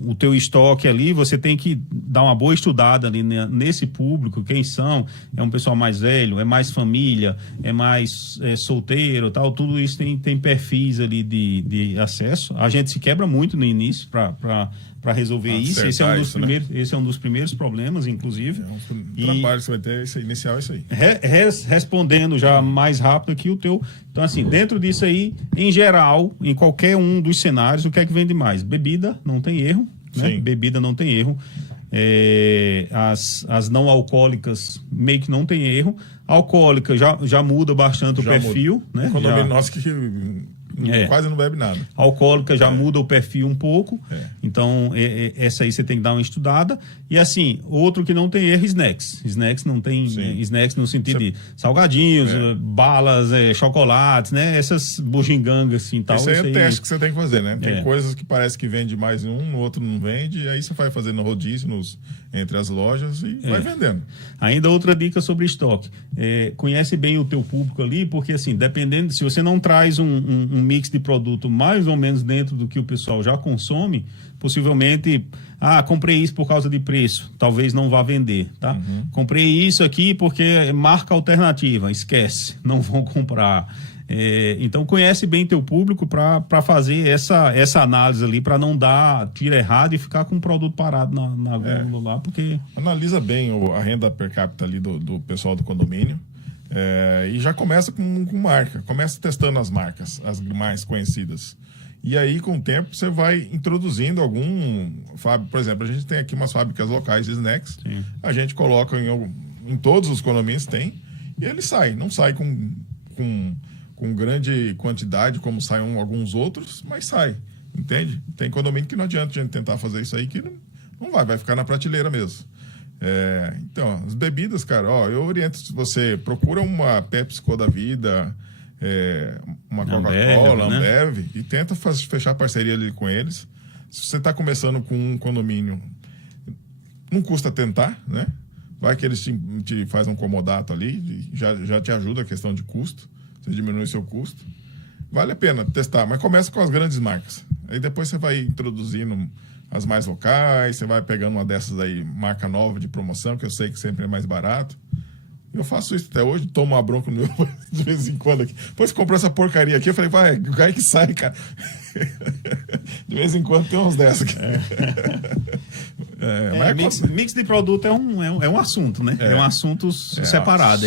o teu estoque ali, você tem que dar uma boa estudada ali nesse público, quem são, é um pessoal mais velho, é mais família, é mais solteiro, tal, tudo isso tem perfis ali de acesso. A gente se quebra muito no início para resolver isso. Esse é um dos primeiros problemas, inclusive. Trabalho que você vai ter, esse inicial é isso aí. Respondendo já mais rápido aqui o teu. Então, assim, dentro disso aí, em geral, em qualquer um dos cenários, o que é que vende mais? Bebida, não tem erro, né? Bebida não tem erro. As não alcoólicas meio que não tem erro. Alcoólica já muda bastante o perfil, né? O condomínio nosso que quase não bebe nada. Alcoólica já muda o perfil um pouco. Então, essa aí você tem que dar uma estudada. E assim, outro que não tem erro, snacks. Snacks não tem snacks no sentido de salgadinhos, balas, chocolates, né? Essas bugigangas assim, tal. Esse aí é o teste que você tem que fazer, né? Tem coisas que parece que vende mais em um, no outro não vende, e aí você vai fazendo rodízio entre as lojas e vai vendendo. Ainda outra dica sobre estoque. Conhece bem o teu público ali, porque assim, dependendo, se você não traz um mix de produto mais ou menos dentro do que o pessoal já consome, possivelmente, comprei isso por causa de preço, talvez não vá vender, tá? Comprei isso aqui porque é marca alternativa, esquece, não vão comprar. Então conhece bem teu público para fazer essa análise ali, para não dar tiro errado e ficar com o produto parado na gôndola lá, porque... Analisa bem a renda per capita ali do pessoal do condomínio. E já começa com marca. Começa testando as marcas, as mais conhecidas. E aí, com o tempo, você vai introduzindo por exemplo, a gente tem aqui umas fábricas locais de snacks. Sim. A gente coloca em todos os condomínios, e ele não sai com grande quantidade, como saem alguns outros, mas sai, entende? Tem condomínio que não adianta a gente tentar fazer isso aí, que não vai ficar na prateleira mesmo. Então, as bebidas, cara, eu oriento, se você procura uma PepsiCo da vida, uma Coca-Cola, Ambev, e tenta fechar parceria ali com eles. Se você está começando com um condomínio, não custa tentar, né? Vai que eles te fazem um comodato ali, já te ajuda a questão de custo, você diminui seu custo. Vale a pena testar, mas começa com as grandes marcas. Aí depois você vai introduzindo as mais locais, você vai pegando uma dessas aí, marca nova de promoção, que eu sei que sempre é mais barato. Eu faço isso até hoje, tomo uma bronca no meu de vez em quando aqui. Depois comprou essa porcaria aqui, eu falei, vai, o cara que sai, cara. De vez em quando tem uns dessas aqui. Mix de produto é um assunto, né? É um assunto separado.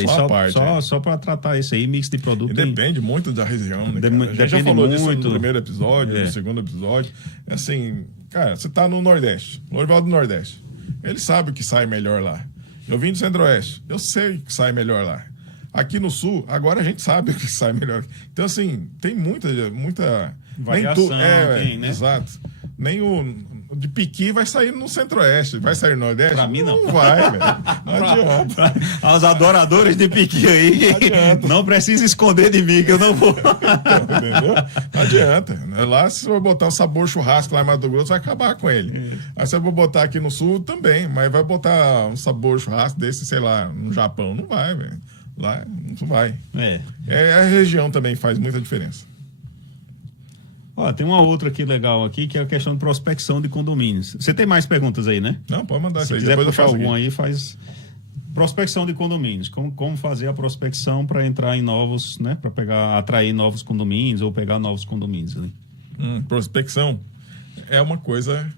Só para tratar isso aí, mix de produto. E depende muito da região, né? A gente já falou disso no primeiro episódio, no segundo episódio. Assim, cara, você tá no Nordeste, Lorival do Nordeste. Ele sabe o que sai melhor lá. Eu vim do Centro-Oeste, eu sei o que sai melhor lá. Aqui no Sul, agora a gente sabe o que sai melhor. Então, assim, tem muita variação, né? Exato. Nem o de Piqui vai sair no Centro-Oeste, vai sair no Nordeste? Pra mim, não. Não vai, velho. Não adianta. Aos adoradores de Piqui aí, não precisa esconder de mim, que eu não vou. Entendeu? Não adianta. Lá, se eu botar um sabor churrasco lá em Mato Grosso, vai acabar com ele. Aí se eu vou botar aqui no Sul, também. Mas vai botar um sabor churrasco desse, sei lá, no Japão, não vai, velho. Lá, não vai. A região também faz muita diferença. Ó, tem uma outra aqui legal aqui, que é a questão de prospecção de condomínios. Você tem mais perguntas aí, né? Não, pode mandar isso aí. Se quiser puxar algum aí, faz prospecção de condomínios. Como fazer a prospecção para entrar em novos, né? Para atrair novos condomínios ou pegar novos condomínios ali. Prospecção é uma coisa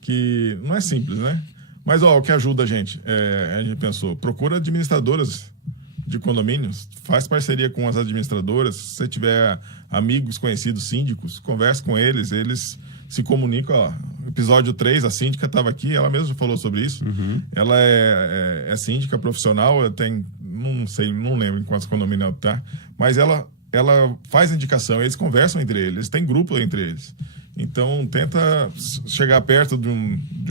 que não é simples, né? Mas, o que ajuda a gente pensou, procura administradoras de condomínios, faz parceria com as administradoras. Se você tiver amigos, conhecidos, síndicos, converse com eles, eles se comunicam. Episódio 3, a síndica estava aqui, ela mesma falou sobre isso. Ela é síndica profissional, não lembro em quantos condomínios ela está, mas ela faz indicação, eles conversam entre eles, tem grupo entre eles. Então, tenta chegar perto de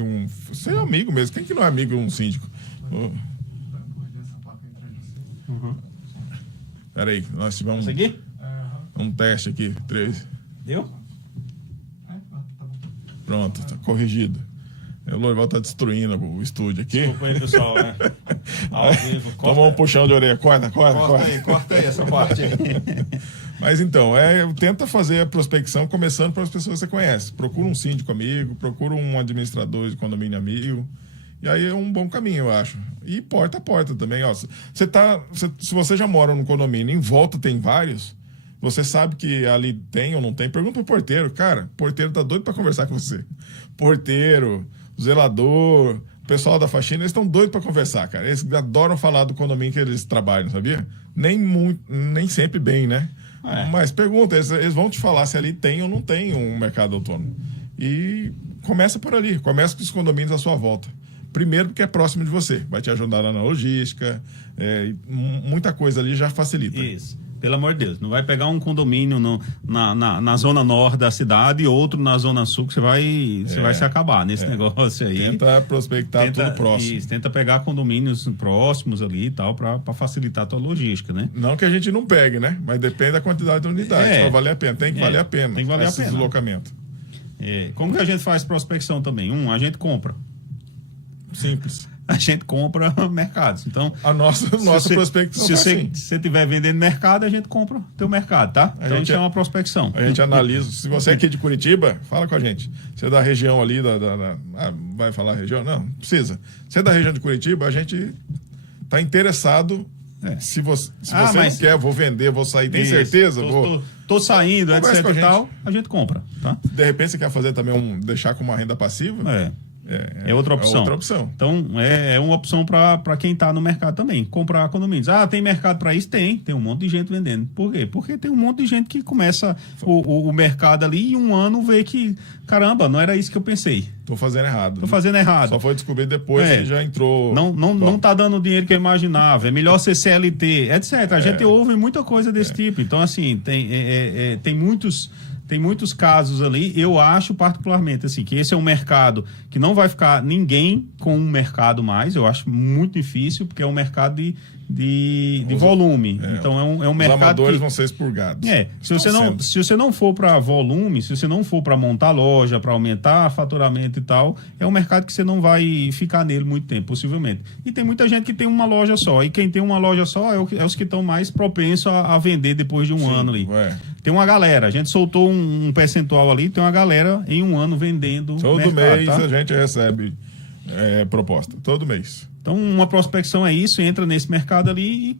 um ser amigo mesmo. Quem que não é amigo de um síndico? Peraí, nós tivemos um teste aqui. 3. Deu? Pronto, tá corrigido. O Lorival tá destruindo o estúdio aqui. Desculpa aí, pessoal. Ao vivo. Toma um puxão de orelha. Corta aí essa parte aí. Mas então, tenta fazer a prospecção começando pelas pessoas que você conhece. Procura um síndico amigo, procura um administrador de condomínio amigo. E aí é um bom caminho, eu acho. E porta a porta também. Se você já mora num condomínio, em volta tem vários, você sabe que ali tem ou não tem, pergunta pro porteiro. Cara, o porteiro tá doido para conversar com você. Porteiro, zelador, o pessoal da faxina, eles estão doidos para conversar, cara. Eles adoram falar do condomínio que eles trabalham, sabia? Nem sempre bem, né? Mas pergunta, eles vão te falar se ali tem ou não tem um mercado autônomo. E começa por ali, começa com os condomínios à sua volta. Primeiro porque é próximo de você, vai te ajudar lá na logística, muita coisa ali já facilita. Isso, pelo amor de Deus, não vai pegar um condomínio na zona norte da cidade e outro na zona sul, que você vai se acabar nesse negócio aí. Tenta prospectar tudo próximo. Isso, tenta pegar condomínios próximos ali e tal, para facilitar a tua logística, né? Não que a gente não pegue, né? Mas depende da quantidade de unidades, vai valer a pena, tem que valer a pena. Tem que valer a pena. Deslocamento. Como que a gente faz prospecção também? A gente compra. Simples. A gente compra mercados. Então, a nossa prospecção se você estiver vendendo mercado, a gente compra teu mercado, tá? Então, a gente chama prospecção. A gente analisa. Se você é aqui de Curitiba, fala com a gente. Você é da região ali, vai falar região? Não precisa. Você é da região de Curitiba, a gente está interessado. Se você não quer, vou vender, vou sair, tem certeza? Tô saindo, etc e tal, a gente compra, tá? De repente você quer fazer também deixar com uma renda passiva? É outra opção. Então, é uma opção para quem está no mercado também. Comprar condomínios. Tem mercado para isso? Tem um monte de gente vendendo. Por quê? Porque tem um monte de gente que começa o mercado ali e um ano vê que, caramba, não era isso que eu pensei. Tô fazendo errado. Só foi descobrir depois que já entrou. Não tá dando o dinheiro que eu imaginava. É melhor ser CLT, etc. A gente ouve muita coisa desse tipo. Então, assim, tem muitos tem muitos casos ali. Eu acho particularmente assim, que esse é um mercado que não vai ficar ninguém com um mercado mais. Eu acho muito difícil, porque é um mercado de volume. Então é um mercado. Os amadores que, vão ser expurgados. Se você não for para volume, se você não for para montar loja, para aumentar faturamento e tal, é um mercado que você não vai ficar nele muito tempo, possivelmente. E tem muita gente que tem uma loja só. E quem tem uma loja só é os que estão mais propensos a vender depois de um ano ali. Tem uma galera, a gente soltou um percentual ali, tem uma galera em um ano vendendo. Todo mês a gente recebe proposta, todo mês. Então, uma prospecção é isso, entra nesse mercado ali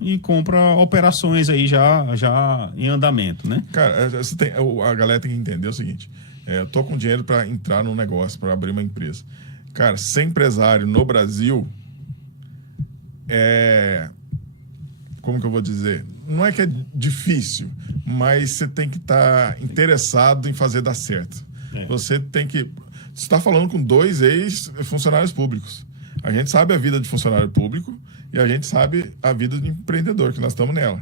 e compra operações aí já em andamento, né? Cara, a galera tem que entender o seguinte, eu tô com dinheiro para entrar num negócio, para abrir uma empresa. Cara, ser empresário no Brasil como que eu vou dizer? Não é que é difícil, mas você tem que estar interessado em fazer dar certo. Você tem que... Você está falando com 2 ex-funcionários públicos. A gente sabe a vida de funcionário público e a gente sabe a vida de empreendedor, que nós estamos nela.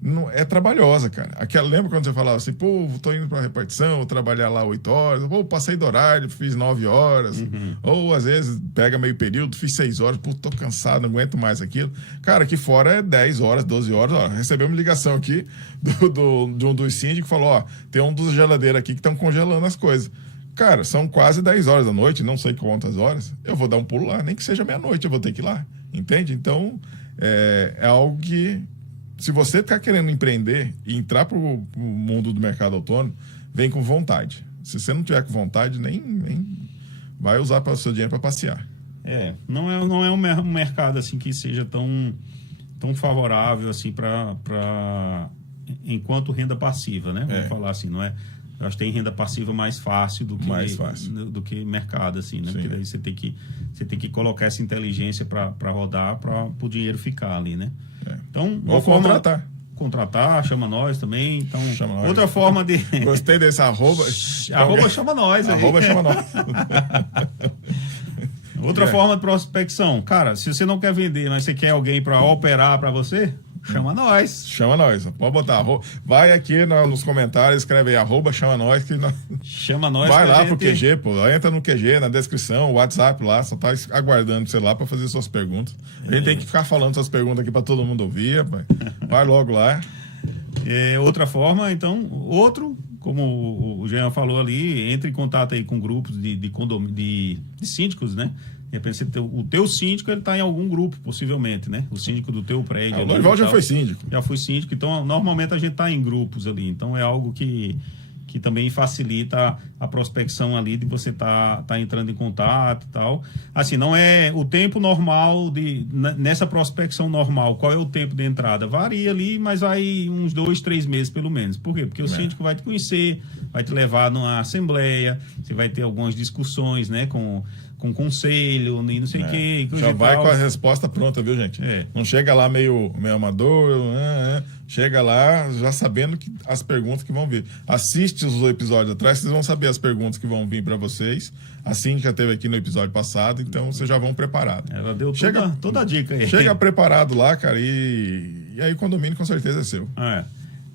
Não, é trabalhosa, cara. Lembra quando você falava assim, pô, tô indo para a repartição, vou trabalhar lá 8 horas, pô, passei do horário, fiz 9 horas, ou às vezes pega meio período, fiz 6 horas, pô, tô cansado, não aguento mais aquilo. Cara, aqui fora é 10 horas, 12 horas, ó, recebemos ligação aqui de um dos síndicos que falou, ó, tem um dos geladeiros aqui que estão congelando as coisas. Cara, são quase 10 horas da noite, não sei quantas horas, eu vou dar um pulo lá, nem que seja meia-noite, eu vou ter que ir lá, entende? Então, é algo que, se você está querendo empreender e entrar para o mundo do mercado autônomo, vem com vontade. Se você não tiver com vontade, nem vai usar o seu dinheiro para passear. Não é um mercado assim que seja tão favorável assim para enquanto renda passiva, né? Vamos falar assim, não é? Eu acho que tem renda passiva mais fácil do que mercado, assim, né? Sim. Porque daí você tem que colocar essa inteligência para rodar, para o dinheiro ficar ali, né? Então, ou contratar, chama nós também. Então, chama nós. Outra forma de... Gostei desse arroba. Arroba chama nós. Arroba chama nós. Outra forma de prospecção. Cara, se você não quer vender, mas você quer alguém para operar para você... Chama nós. Chama nós. Pode botar. Vai aqui nos comentários, escreve aí, arroba, chama nós. Chama nós. Vai lá pro QG, pô. Entra no QG, na descrição, o WhatsApp lá, só tá aguardando você lá pra fazer suas perguntas. A gente tem que ficar falando suas perguntas aqui pra todo mundo ouvir, rapaz. Vai logo lá. Outra forma, então, como o Jean falou ali, entre em contato aí com grupos de síndicos, né? De repente, o teu síndico, ele está em algum grupo, possivelmente, né? O síndico do teu prédio. O Lorival já foi síndico. Já foi síndico. Então, normalmente, a gente está em grupos ali. Então, é algo que também facilita a prospecção ali de você tá entrando em contato e tal. Assim, não é o tempo normal nessa prospecção normal. Qual é o tempo de entrada? Varia ali, mas vai uns 2, 3 meses, pelo menos. Por quê? Porque o síndico vai te conhecer, vai te levar numa assembleia, você vai ter algumas discussões, né, com conselho, e não sei o quê. Já vai com a resposta pronta, viu, gente? Não chega lá meio amador, chega lá já sabendo as perguntas que vão vir. Assiste os episódios atrás, vocês vão saber as perguntas que vão vir para vocês. A Síndica teve aqui no episódio passado, então vocês já vão preparados. Ela deu toda a dica aí. Chega preparado lá, cara, e aí o condomínio com certeza é seu.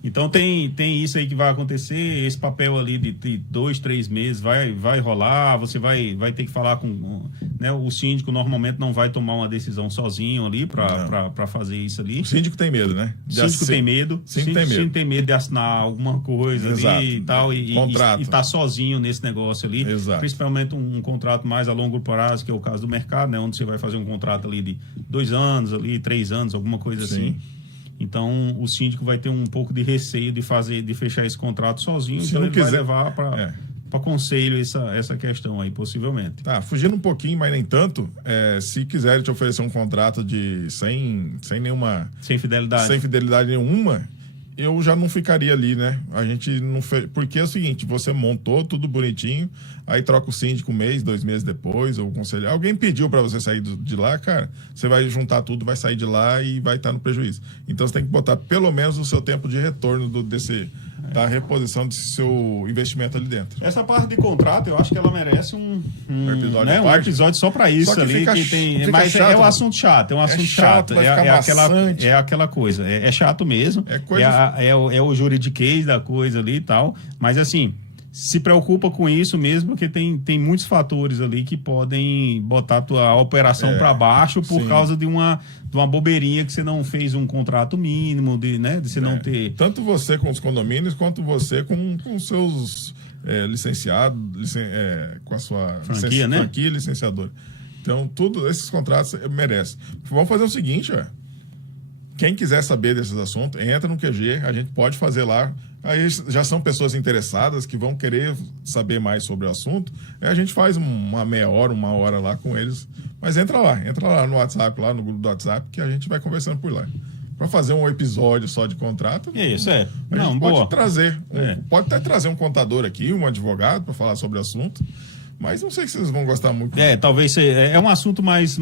Então tem isso aí que vai acontecer, esse papel ali de 2, 3 meses vai rolar, você vai ter que falar com... Né, o síndico normalmente não vai tomar uma decisão sozinho ali para fazer isso ali. O síndico tem medo, né? O síndico tem medo. O síndico tem medo de assinar alguma coisa ali e tal, e tá sozinho nesse negócio ali. Exato. Principalmente um contrato mais a longo prazo, que é o caso do mercado, né, onde você vai fazer um contrato ali de 2 anos, ali, 3 anos, alguma coisa assim. Então, o síndico vai ter um pouco de receio de fechar esse contrato sozinho, então ele vai levar para conselho essa questão aí, possivelmente. Tá, fugindo um pouquinho, mas nem tanto, se quiserem te oferecer um contrato sem nenhuma... Sem fidelidade. Sem fidelidade nenhuma, eu já não ficaria ali, né? A gente não fez... Porque é o seguinte, você montou tudo bonitinho, aí troca o síndico 1 mês, 2 meses depois, ou o conselheiro. Alguém pediu para você sair de lá, cara, você vai juntar tudo, vai sair de lá e vai estar no prejuízo. Então você tem que botar pelo menos o seu tempo de retorno desse da reposição do seu investimento ali dentro. Essa parte de contrato, eu acho que ela merece um episódio, episódio só para isso ali. Mas chato, é um assunto chato, é um assunto chato. É aquela coisa. É chato mesmo. É o juridiquês da coisa ali e tal. Mas assim, se preocupa com isso mesmo, porque tem muitos fatores ali que podem botar a tua operação para baixo por causa de uma bobeirinha que você não fez um contrato mínimo, de você não ter... Tanto você com os condomínios, quanto você com os seus licenciados, com a sua franquia, né? Franquia licenciadora. Então, todos esses contratos merecem. Vamos fazer o seguinte, quem quiser saber desses assuntos, entra no QG, a gente pode fazer lá. Aí já são pessoas interessadas que vão querer saber mais sobre o assunto. Aí a gente faz uma meia hora, 1 hora lá com eles. Mas entra lá no WhatsApp, lá no grupo do WhatsApp, que a gente vai conversando por lá. Para fazer um episódio só de contrato. Isso, a gente pode trazer. Pode até trazer um contador aqui, um advogado, para falar sobre o assunto. Mas não sei se vocês vão gostar muito. Talvez é um assunto mais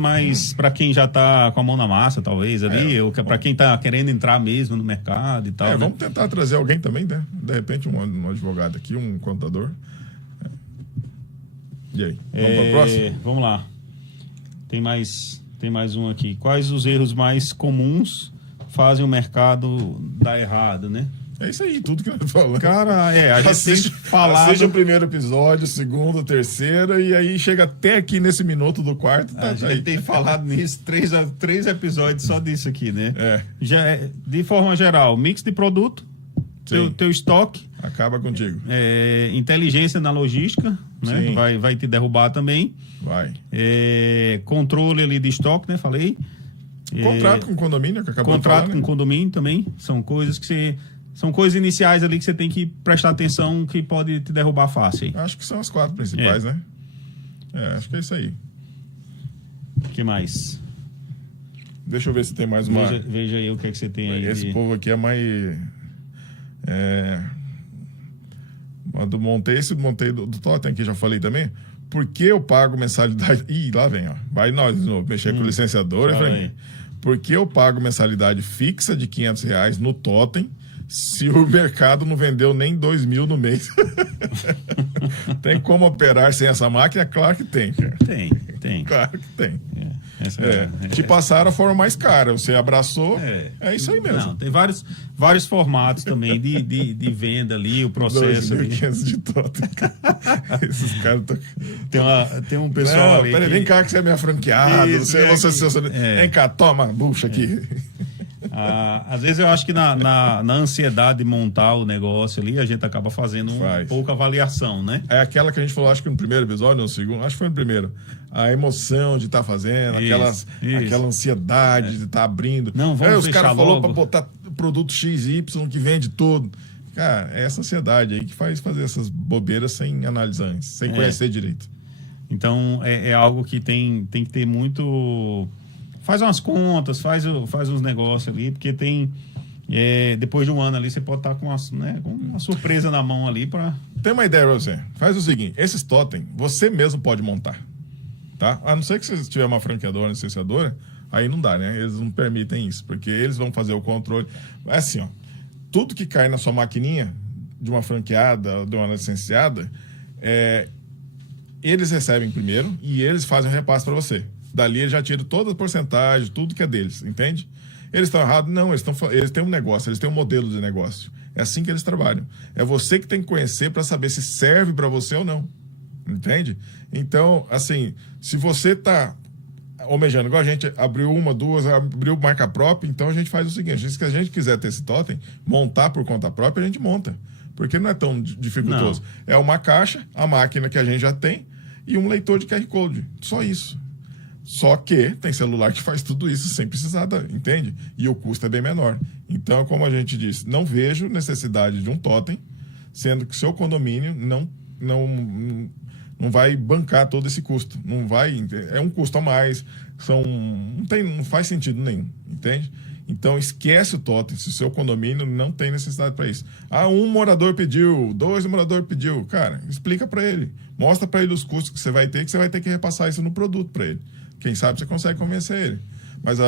para quem já tá com a mão na massa, talvez, ali, ou para quem tá querendo entrar mesmo no mercado e tal. Né? Vamos tentar trazer alguém também, né? De repente, um advogado aqui, um contador. E aí? Vamos para o próximo? Vamos lá. Tem mais um aqui. Quais os erros mais comuns fazem o mercado dar errado, né? É isso aí, tudo que nós falamos. Cara, a gente tem falado... Assiste o primeiro episódio, o segundo, o terceiro, e aí chega até aqui nesse minuto do quarto. A gente tem falado nisso, 3 episódios só disso aqui, né? De forma geral, mix de produto, teu estoque... Acaba contigo. Inteligência na logística, né? Vai te derrubar também. Vai. Controle ali de estoque, né? Falei. Contrato com condomínio, que acabou de falar, Contrato com condomínio também. São coisas que você... São coisas iniciais ali que você tem que prestar atenção, que pode te derrubar fácil. Aí. Acho que são as 4 principais, né? Acho que é isso aí. O que mais? Deixa eu ver se tem mais uma... Veja aí o que você tem aí. Esse povo aqui é mais... Montei do Totem, que já falei também. Por que eu pago mensalidade... Ih, lá vem, ó. Vai nós de novo, mexer com o licenciador. Por que eu pago mensalidade fixa de R$500 no Totem se o mercado não vendeu nem 2.000 no mês? Tem como operar sem essa máquina? Claro que tem, cara. Tem. Claro que tem. Te passaram a forma mais cara, você abraçou, é isso aí mesmo. Não, tem vários formatos também de venda ali, o processo. 2.500 de Totem. Esses caras tem um pessoal não, ali. Peraí, vem cá que você é minha franqueada. Vem cá, toma, bucha aqui. Às vezes eu acho que na ansiedade de montar o negócio ali, a gente acaba fazendo pouca avaliação, né? É aquela que a gente falou, acho que no primeiro episódio, no segundo, acho que foi no primeiro. A emoção de estar fazendo, aquela ansiedade de estar abrindo. Não, vamos os caras falaram para botar produto XY que vende todo. Cara, é essa ansiedade aí que faz fazer essas bobeiras sem analisar, sem conhecer direito. Então, é algo que tem que ter muito... Faz umas contas, faz uns negócios ali, porque tem... depois de um ano ali, você pode estar com uma surpresa na mão ali para... Tem uma ideia pra você. Faz o seguinte, esses totem, você mesmo pode montar. Tá? A não ser que você tiver uma franqueadora, licenciadora, aí não dá, né? Eles não permitem isso, porque eles vão fazer o controle. É assim, ó. Tudo que cai na sua maquininha, de uma franqueada, de uma licenciada, eles recebem primeiro e eles fazem o repasse para você. Dali eles já tiram toda a porcentagem, tudo que é deles, entende? Eles estão errados? Não, eles têm um negócio, eles têm um modelo de negócio. É assim que eles trabalham. É você que tem que conhecer para saber se serve para você ou não. Entende? Então, assim, se você está almejando, igual a gente abriu 1, 2, abriu marca própria, então a gente faz o seguinte, se a gente quiser ter esse totem, montar por conta própria, a gente monta. Porque não é tão dificultoso. Não. É uma caixa, a máquina que a gente já tem e um leitor de QR Code. Só isso. Só que tem celular que faz tudo isso sem precisar, entende? E o custo é bem menor. Então, como a gente disse, não vejo necessidade de um totem, sendo que seu condomínio não vai bancar todo esse custo. Não vai, é um custo a mais, não faz sentido nenhum, entende? Então, esquece o totem, se o seu condomínio não tem necessidade para isso. Um morador pediu, 2 moradores pediu. Cara, explica para ele. Mostra para ele os custos que você vai ter que repassar isso no produto para ele. Quem sabe você consegue convencer ele. Mas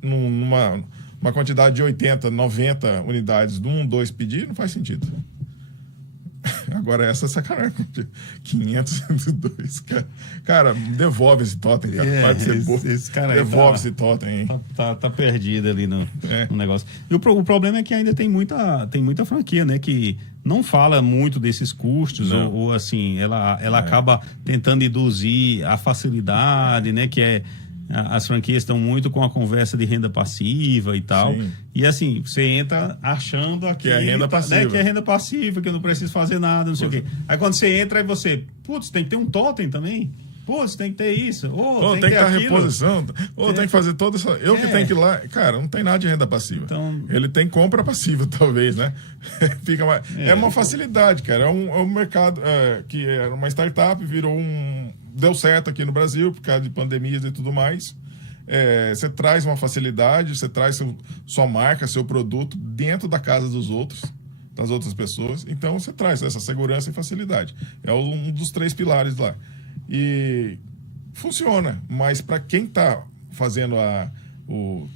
numa quantidade de 80, 90 unidades de 1, 2 pedir, não faz sentido. Agora essa é sacanagem. 502, cara, devolve esse totem, cara. Para de ser bobo. Esse cara devolve esse totem, hein? Tá perdido ali no negócio. E o problema é que ainda tem muita franquia, né? Que não fala muito desses custos, ou assim, ela acaba tentando induzir a facilidade, né? Que as franquias estão muito com a conversa de renda passiva e tal. Sim. E assim, você entra achando aqui, que é renda passiva. Né, que é renda passiva, que eu não preciso fazer nada, não sei o quê. Aí quando você entra, aí você, putz, tem que ter um totem também. Putz, tem que ter isso. Tem que ter a reposição. Tem que fazer toda essa. Que tenho que ir lá. Cara, não tem nada de renda passiva. Então... Ele tem compra passiva, talvez, né? Fica mais... É uma facilidade, cara. É um mercado que era uma startup, virou deu certo aqui no Brasil por causa de pandemias e tudo mais. Você traz uma facilidade, você traz sua marca, seu produto dentro da casa dos outros, das outras pessoas. Então você traz essa segurança e facilidade. É um dos 3 pilares lá. E funciona, mas para quem está fazendo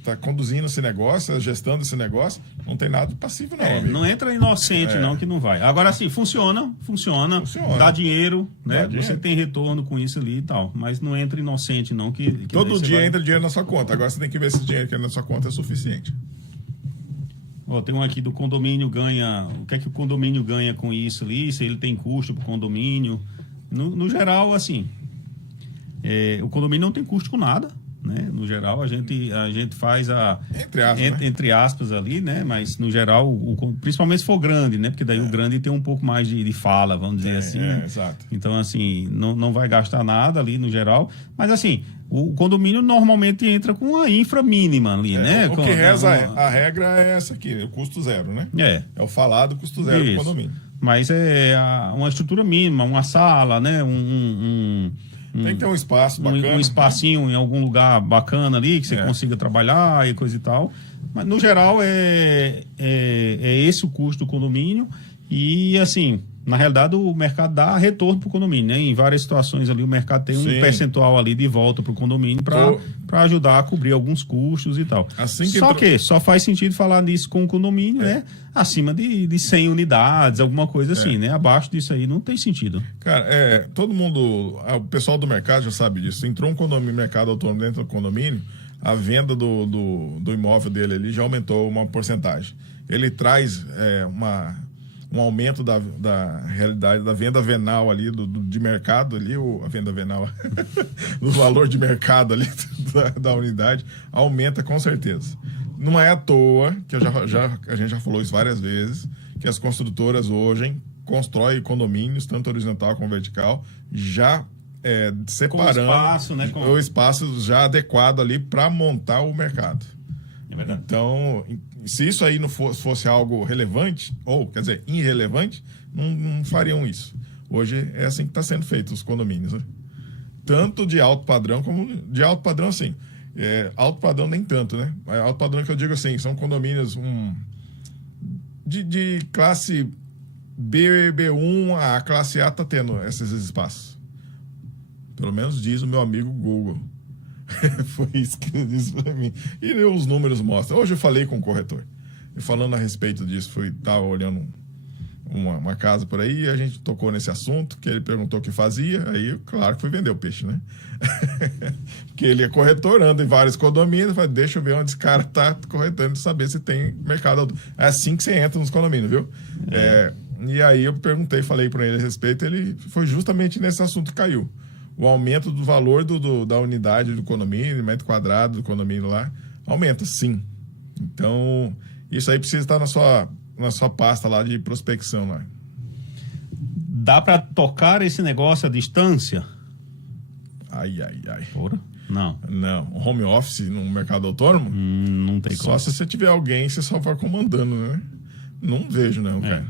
tá conduzindo esse negócio, gestando esse negócio, não tem nada passivo não, amigo. Não entra inocente não, que não vai. Agora sim, funciona, dá dinheiro, né? Você tem retorno com isso ali e tal, mas não entra inocente não, que todo dia entra dinheiro na sua conta. Agora você tem que ver se o dinheiro que entra na sua conta é suficiente. Tem um aqui do condomínio ganha, o que é que o condomínio ganha com isso ali, se ele tem custo para o condomínio. No geral, assim, o condomínio não tem custo com nada, né? No geral, a gente faz entre aspas ali, né? Mas, no geral, principalmente se for grande, né? Porque daí o grande tem um pouco mais de fala, vamos dizer assim. Né? Exato. Então, assim, não vai gastar nada ali, no geral. Mas, assim, o condomínio normalmente entra com a infra mínima ali, né? O que reza a regra é essa aqui, o custo zero, né? É o falado custo zero do condomínio. Mas uma estrutura mínima, uma sala, né? Tem que ter um espaço bacana. Um espacinho em algum lugar bacana ali, que você consiga trabalhar e coisa e tal. Mas, no geral, é esse o custo do condomínio. E, assim, na realidade, o mercado dá retorno para o condomínio, né? Em várias situações ali, o mercado tem um percentual ali de volta para o condomínio para ajudar a cobrir alguns custos e tal. Só faz sentido falar nisso com o condomínio, né? Acima de 100 unidades, alguma coisa assim, né? Abaixo disso aí não tem sentido. Cara, todo mundo, o pessoal do mercado já sabe disso. Entrou um condomínio, mercado autônomo dentro do condomínio, a venda do imóvel dele ali já aumentou uma porcentagem. Ele traz um aumento da realidade da venda venal ali, de mercado ali, a venda venal, do valor de mercado ali da unidade, aumenta com certeza. Não é à toa, que a gente já falou isso várias vezes, que as construtoras hoje constroem condomínios, tanto horizontal como vertical, já separando o espaço já adequado ali para montar o mercado. É verdade. Então, se isso aí não fosse algo relevante, ou, quer dizer, irrelevante, não fariam isso. Hoje é assim que está sendo feito os condomínios, né? Tanto de alto padrão como de alto padrão, assim. Alto padrão nem tanto, né? Alto padrão que eu digo assim, são condomínios de classe B, B1, a classe A está tendo esses espaços. Pelo menos diz o meu amigo Google. Foi isso que ele disse para mim. E os números mostram. Hoje eu falei com o corretor. E falando a respeito disso, estava olhando uma casa por aí e a gente tocou nesse assunto, que ele perguntou o que fazia, aí claro que foi vender o peixe, né? Porque ele é corretor, anda em vários condomínios, fala, deixa eu ver onde esse cara está corretando e saber se tem mercado. É assim que você entra nos condomínios, viu? E aí eu falei para ele a respeito, ele foi justamente nesse assunto que caiu. O aumento do valor da unidade do condomínio, metro quadrado do condomínio lá, aumenta, sim. Então, isso aí precisa estar na sua pasta lá de prospecção lá. Dá para tocar esse negócio à distância? Ai. Porra? Não. Não. Home office no mercado autônomo? Não tem como. Só se você tiver alguém, você só vai comandando, né? Não vejo, não, cara.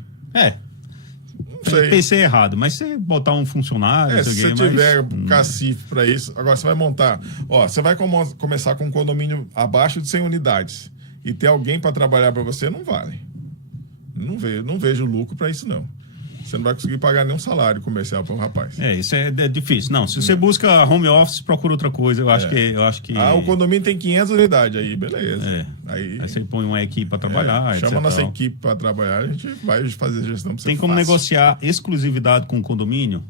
Pensei errado, mas se botar um funcionário... se você tiver cacife para isso... Agora, você vai montar... você vai começar com um condomínio abaixo de 100 unidades e ter alguém para trabalhar para você, não vale. Não vejo lucro para isso, não. você não vai conseguir pagar nenhum salário comercial para o rapaz. Isso é difícil. Não, se você busca home office, procura outra coisa. Eu acho que... o condomínio tem 500 unidades aí, beleza. Aí você põe uma equipe para trabalhar. Chama a nossa equipe para trabalhar, a gente vai fazer gestão para você. Tem como negociar exclusividade com o condomínio?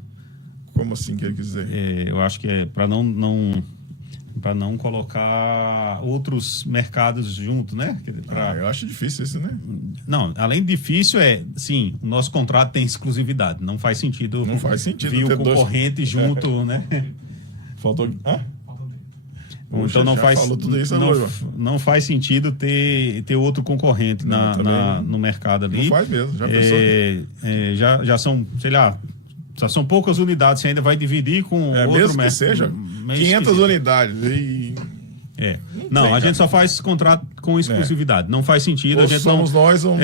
Como assim que ele quer dizer? Eu acho que é para não colocar outros mercados junto, né? Eu acho difícil isso, né? Não, além de difícil, sim, o nosso contrato tem exclusividade. Não faz sentido. Não faz sentido vir o concorrente junto, né? Faltou. Então não faz sentido ter outro concorrente no mercado ali. Não faz mesmo, já pensou? Já são, sei lá, já são poucas unidades, você ainda vai dividir com outro mesmo que seja 500 unidades. Não, a gente só faz contrato com exclusividade. Não faz sentido. Ou a gente somos nós ou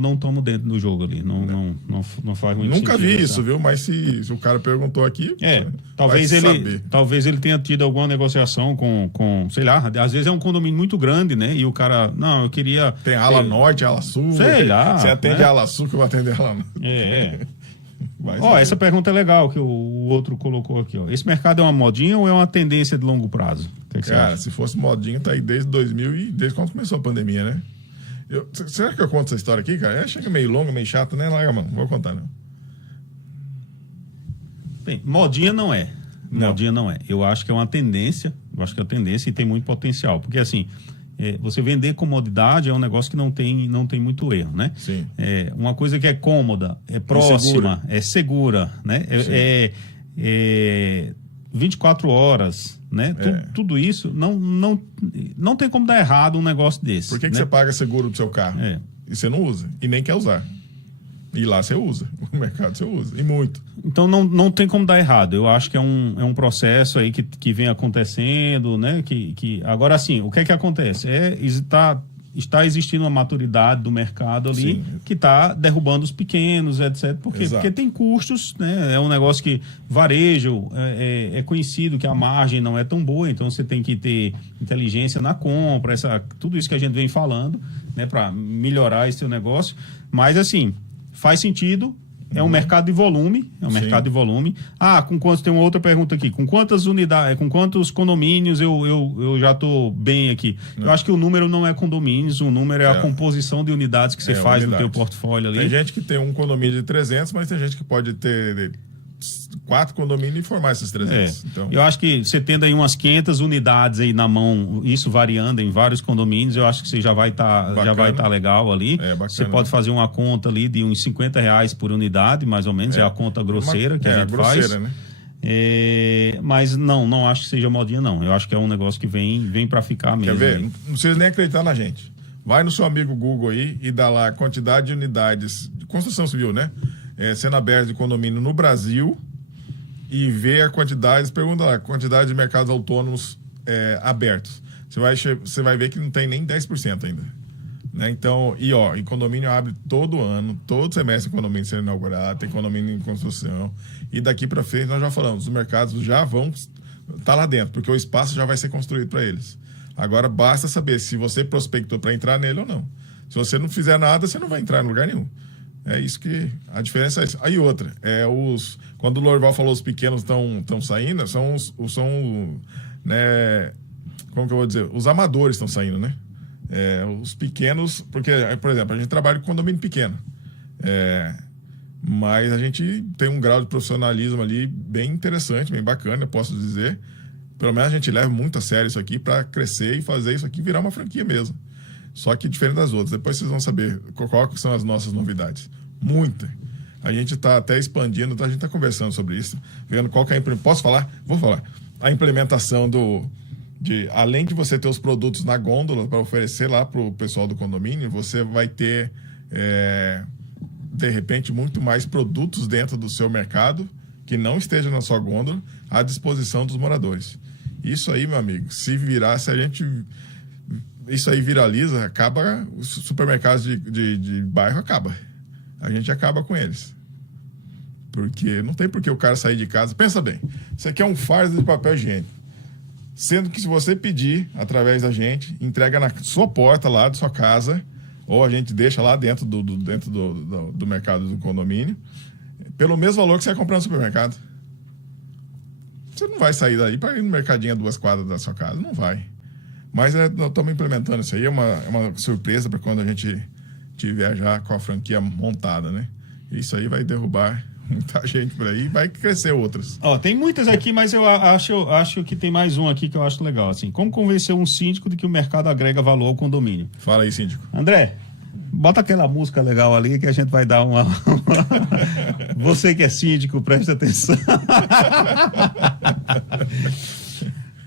não estamos dentro do jogo ali. Não faz muito Nunca sentido. vi isso, viu? Mas se o cara perguntou aqui, talvez ele tenha tido alguma negociação com, sei lá, às vezes é um condomínio muito grande, né? E o cara, não, eu queria... Tem ala norte, ala sul. Sei lá. Você atende a ala sul, que eu vou atender a ala norte. Essa pergunta é legal que o outro colocou aqui. Esse mercado é uma modinha ou é uma tendência de longo prazo? Cara, se fosse modinha, tá aí desde 2000 e desde quando começou a pandemia, né? Será que eu conto essa história aqui, cara? Chega meio longa, meio chata, né? Larga a mão, não vou contar, não. Bem, modinha não é. Modinha não é. Eu acho que é uma tendência. Eu acho que é uma tendência e tem muito potencial. Porque, assim, você vender comodidade é um negócio que não tem muito erro, né? Sim. Uma coisa que é cômoda, é próxima, é segura, né? 24 horas, né? Tudo isso não tem como dar errado um negócio desse. Por que você paga seguro do seu carro? E você não usa, e nem quer usar. E lá você usa, o mercado você usa, e muito. Então não tem como dar errado. Eu acho que é um processo aí que vem acontecendo, né? Agora, assim, o que é que acontece? Está existindo uma maturidade do mercado ali. Sim. Que está derrubando os pequenos, etc. Por quê? Porque tem custos, né? É um negócio que varejo, é conhecido que a margem não é tão boa, então você tem que ter inteligência na compra, tudo isso que a gente vem falando, né? Para melhorar esse seu negócio. Mas, assim, faz sentido. É um mercado de volume. Mercado de volume. Com quantos? Tem uma outra pergunta aqui. Com quantas unidades, com quantos condomínios eu já estou bem aqui? Eu acho que o número não é condomínios, o número é a composição de de que você faz no teu portfólio ali. Tem gente que tem um condomínio de 300, mas tem gente que pode ter 4 condomínios e formar esses 300. Então... Eu acho que você tendo aí umas 500 unidades aí na mão, isso variando em vários condomínios, eu acho que você já vai estar legal ali. Você pode fazer uma conta ali de uns R$50 por unidade, mais ou menos, é a conta grosseira que a gente faz. Né? Mas não acho que seja modinha, não. Eu acho que é um negócio que vem para ficar mesmo. Quer ver? Não precisa nem acreditar na gente. Vai no seu amigo Google aí e dá lá a quantidade de unidades de construção civil, né? Sendo aberto de condomínio no Brasil e ver a quantidade, pergunta lá, a quantidade de mercados autônomos abertos. Você vai ver que não tem nem 10% ainda. Né? Então, e condomínio abre todo ano, todo semestre o condomínio sendo inaugurado, tem condomínio em construção. E daqui para frente, nós já falamos, os mercados já vão estar lá dentro, porque o espaço já vai ser construído para eles. Agora, basta saber se você prospectou para entrar nele ou não. Se você não fizer nada, você não vai entrar em lugar nenhum. É isso que... A diferença é isso. Aí outra, quando o Lorival falou os pequenos estão saindo, são né, como que eu vou dizer? Os amadores estão saindo, né? Os pequenos... Porque, por exemplo, a gente trabalha com condomínio pequeno. Mas a gente tem um grau de profissionalismo ali bem interessante, bem bacana, eu posso dizer. Pelo menos a gente leva muito a sério isso aqui para crescer e fazer isso aqui virar uma franquia mesmo. Só que diferente das outras. Depois vocês vão saber qual são as nossas novidades. Muita. A gente está até expandindo, a gente está conversando sobre isso, vendo qual que é a... Posso falar? Vou falar. A implementação além de você ter os produtos na gôndola para oferecer lá para o pessoal do condomínio, você vai ter, de repente, muito mais produtos dentro do seu mercado que não esteja na sua gôndola à disposição dos moradores. Isso aí, meu amigo, se a gente... Isso aí viraliza, acaba, os supermercados de bairro acaba. A gente acaba com eles. Porque não tem por que o cara sair de casa. Pensa bem, isso aqui é um fardo de papel higiênico. Sendo que se você pedir, através da gente, entrega na sua porta lá da sua casa, ou a gente deixa lá dentro do mercado do condomínio, pelo mesmo valor que você vai comprar no supermercado. Você não vai sair daí para ir no mercadinho a 2 quadras da sua casa, não vai. Mas nós estamos implementando isso aí, é uma surpresa para quando a gente tiver já com a franquia montada, né? Isso aí vai derrubar muita gente por aí, vai crescer outras. Tem muitas aqui, mas eu acho que tem mais um aqui que eu acho legal. Assim, como convencer um síndico de que o mercado agrega valor ao condomínio? Fala aí, síndico. André, bota aquela música legal ali que a gente vai dar uma... Você que é síndico, presta atenção.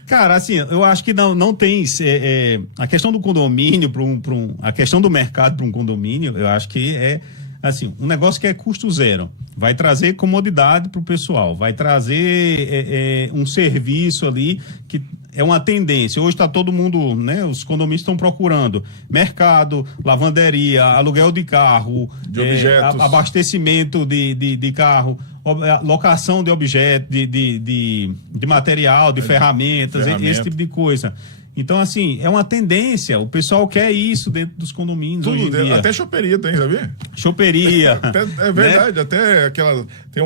Cara, assim, eu acho que não tem... a questão do condomínio, a questão do mercado para um condomínio, eu acho que é assim, um negócio que é custo zero. Vai trazer comodidade para o pessoal, vai trazer um serviço ali que é uma tendência. Hoje está todo mundo, né? Os condomínios estão procurando mercado, lavanderia, aluguel de carro, de objetos, abastecimento de carro, locação de objetos, de material, de ferramentas, esse tipo de coisa. Então, assim, é uma tendência. O pessoal quer isso dentro dos condomínios hoje em dia. Até choperia tem, sabia? Choperia. É verdade, né? Até aquela... Tem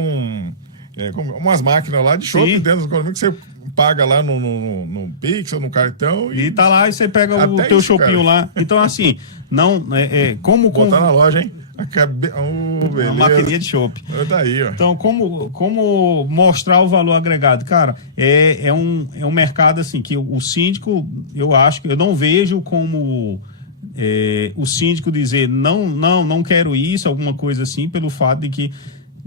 umas máquinas lá de chope dentro do condomínio que você paga lá no Pix ou no cartão. E tá lá e você pega o teu chopinho lá. Então, assim, não... como botar na loja, hein? Uma maquininha de chopp. Tá aí, ó. Então, como mostrar o valor agregado? Cara, é um mercado assim que o síndico, eu acho que eu não vejo como o síndico dizer não quero isso, alguma coisa assim, pelo fato de que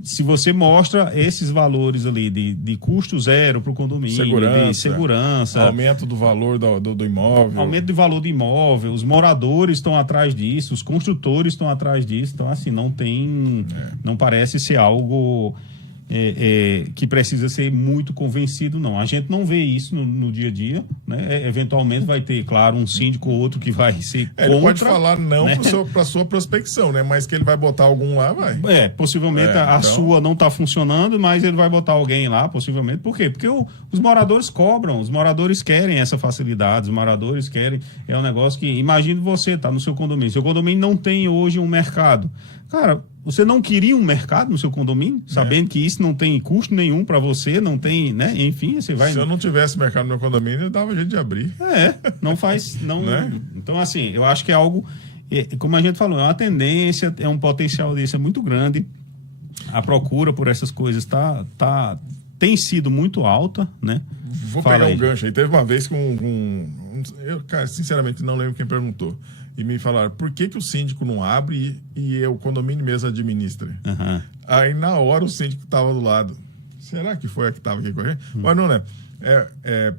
se você mostra esses valores ali de custo zero para o condomínio, de segurança, aumento do valor do imóvel, aumento do valor do imóvel, os moradores estão atrás disso, os construtores estão atrás disso, então assim, não parece ser algo que precisa ser muito convencido, não. A gente não vê isso no dia a dia, né? Eventualmente vai ter, claro, um síndico ou outro que vai ser contra. Ele pode falar não, né? Para sua prospecção, né? Mas que ele vai botar algum lá, vai. Possivelmente a sua não está funcionando, mas ele vai botar alguém lá, possivelmente. Por quê? Porque os moradores cobram, os moradores querem essa facilidade, os moradores querem... É um negócio que... Imagine você, tá no seu condomínio. Seu condomínio não tem hoje um mercado. Cara, você não queria um mercado no seu condomínio, sabendo que isso não tem custo nenhum para você, não tem, né? Enfim, você vai... Se eu não tivesse mercado no meu condomínio, eu dava jeito de abrir. Não faz... Não, né? Então, assim, eu acho que é algo... Como a gente falou, é uma tendência, é um potencial desse muito grande. A procura por essas coisas tem sido muito alta, né? Vou pegar um gancho aí. Teve uma vez eu, cara, sinceramente, não lembro quem perguntou. E me falaram, por que o síndico não abre e o condomínio mesmo administra? Uhum. Aí, na hora, o síndico estava do lado. Será que foi a que estava aqui com a gente? Mas não, né?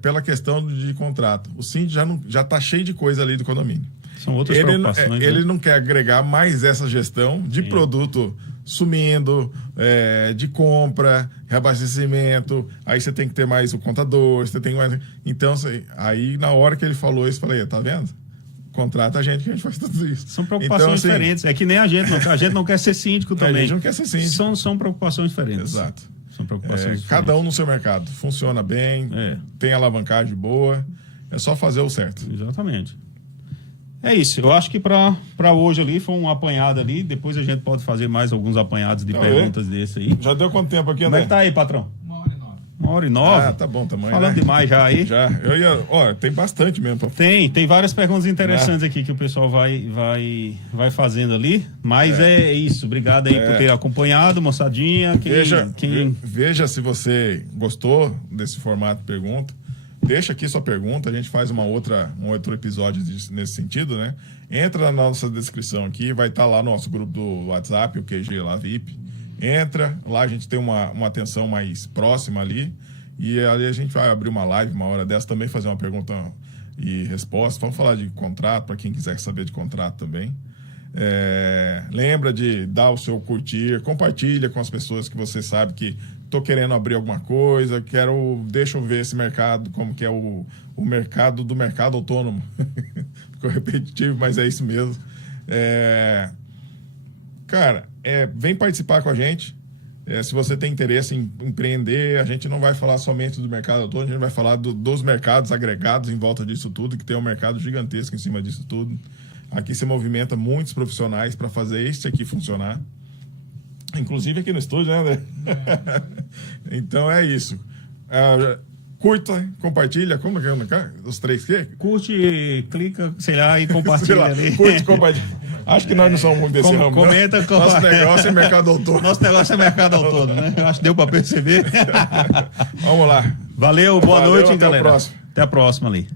Pela questão de contrato. O síndico já está cheio de coisa ali do condomínio. São outras preocupações. Ele não quer agregar mais essa gestão de produto sumindo, de compra, reabastecimento. Aí você tem que ter mais o contador, você tem mais... Então, aí, na hora que ele falou isso, eu falei, tá vendo? Contrata a gente que a gente faz tudo isso. São preocupações diferentes. É que nem a gente não quer ser síndico também. A gente não quer ser síndico. São preocupações diferentes. Exato. São preocupações diferentes. Cada um no seu mercado. Funciona bem, tem alavancagem boa. É só fazer o certo. Exatamente. É isso. Eu acho que para hoje ali foi um apanhado ali. Depois a gente pode fazer mais alguns apanhados de perguntas desse aí. Já deu quanto tempo aqui, André? Como é que tá aí, patrão? 1h09. Ah, tá bom tamanho. Falando demais já aí. Já. Tem bastante mesmo. Tem várias perguntas interessantes aqui que o pessoal vai fazendo ali. Mas é isso. Obrigado aí por ter acompanhado, moçadinha. Veja se você gostou desse formato de pergunta. Deixa aqui sua pergunta, a gente faz um outro episódio nesse sentido, né? Entra na nossa descrição aqui, vai estar lá no nosso grupo do WhatsApp, o QG lá VIP. Entra, lá a gente tem uma atenção mais próxima ali, e ali a gente vai abrir uma live uma hora dessa, também fazer uma pergunta e resposta. Vamos falar de contrato, para quem quiser saber de contrato também. Lembra de dar o seu curtir, compartilha com as pessoas que você sabe que estou querendo abrir alguma coisa, deixa eu ver esse mercado, como que é o mercado do mercado autônomo. Ficou repetitivo, mas é isso mesmo. Cara, vem participar com a gente. Se você tem interesse em empreender, a gente não vai falar somente do mercado autônomo, a gente vai falar dos mercados agregados em volta disso tudo, que tem um mercado gigantesco em cima disso tudo. Aqui se movimenta muitos profissionais para fazer este aqui funcionar. Inclusive aqui no estúdio, né, André? Então é isso. Curta, compartilha, como que é? Os 3 quê? Curte, clica, sei lá, e compartilha ali. Curte, compartilha. Acho que nós não somos muito desse ramo. Comenta, Nosso negócio é mercado ao todo. Nosso negócio é mercado ao todo, né? Eu acho que deu para perceber. Vamos lá. Valeu, boa noite, até galera. A próxima. Até a próxima ali.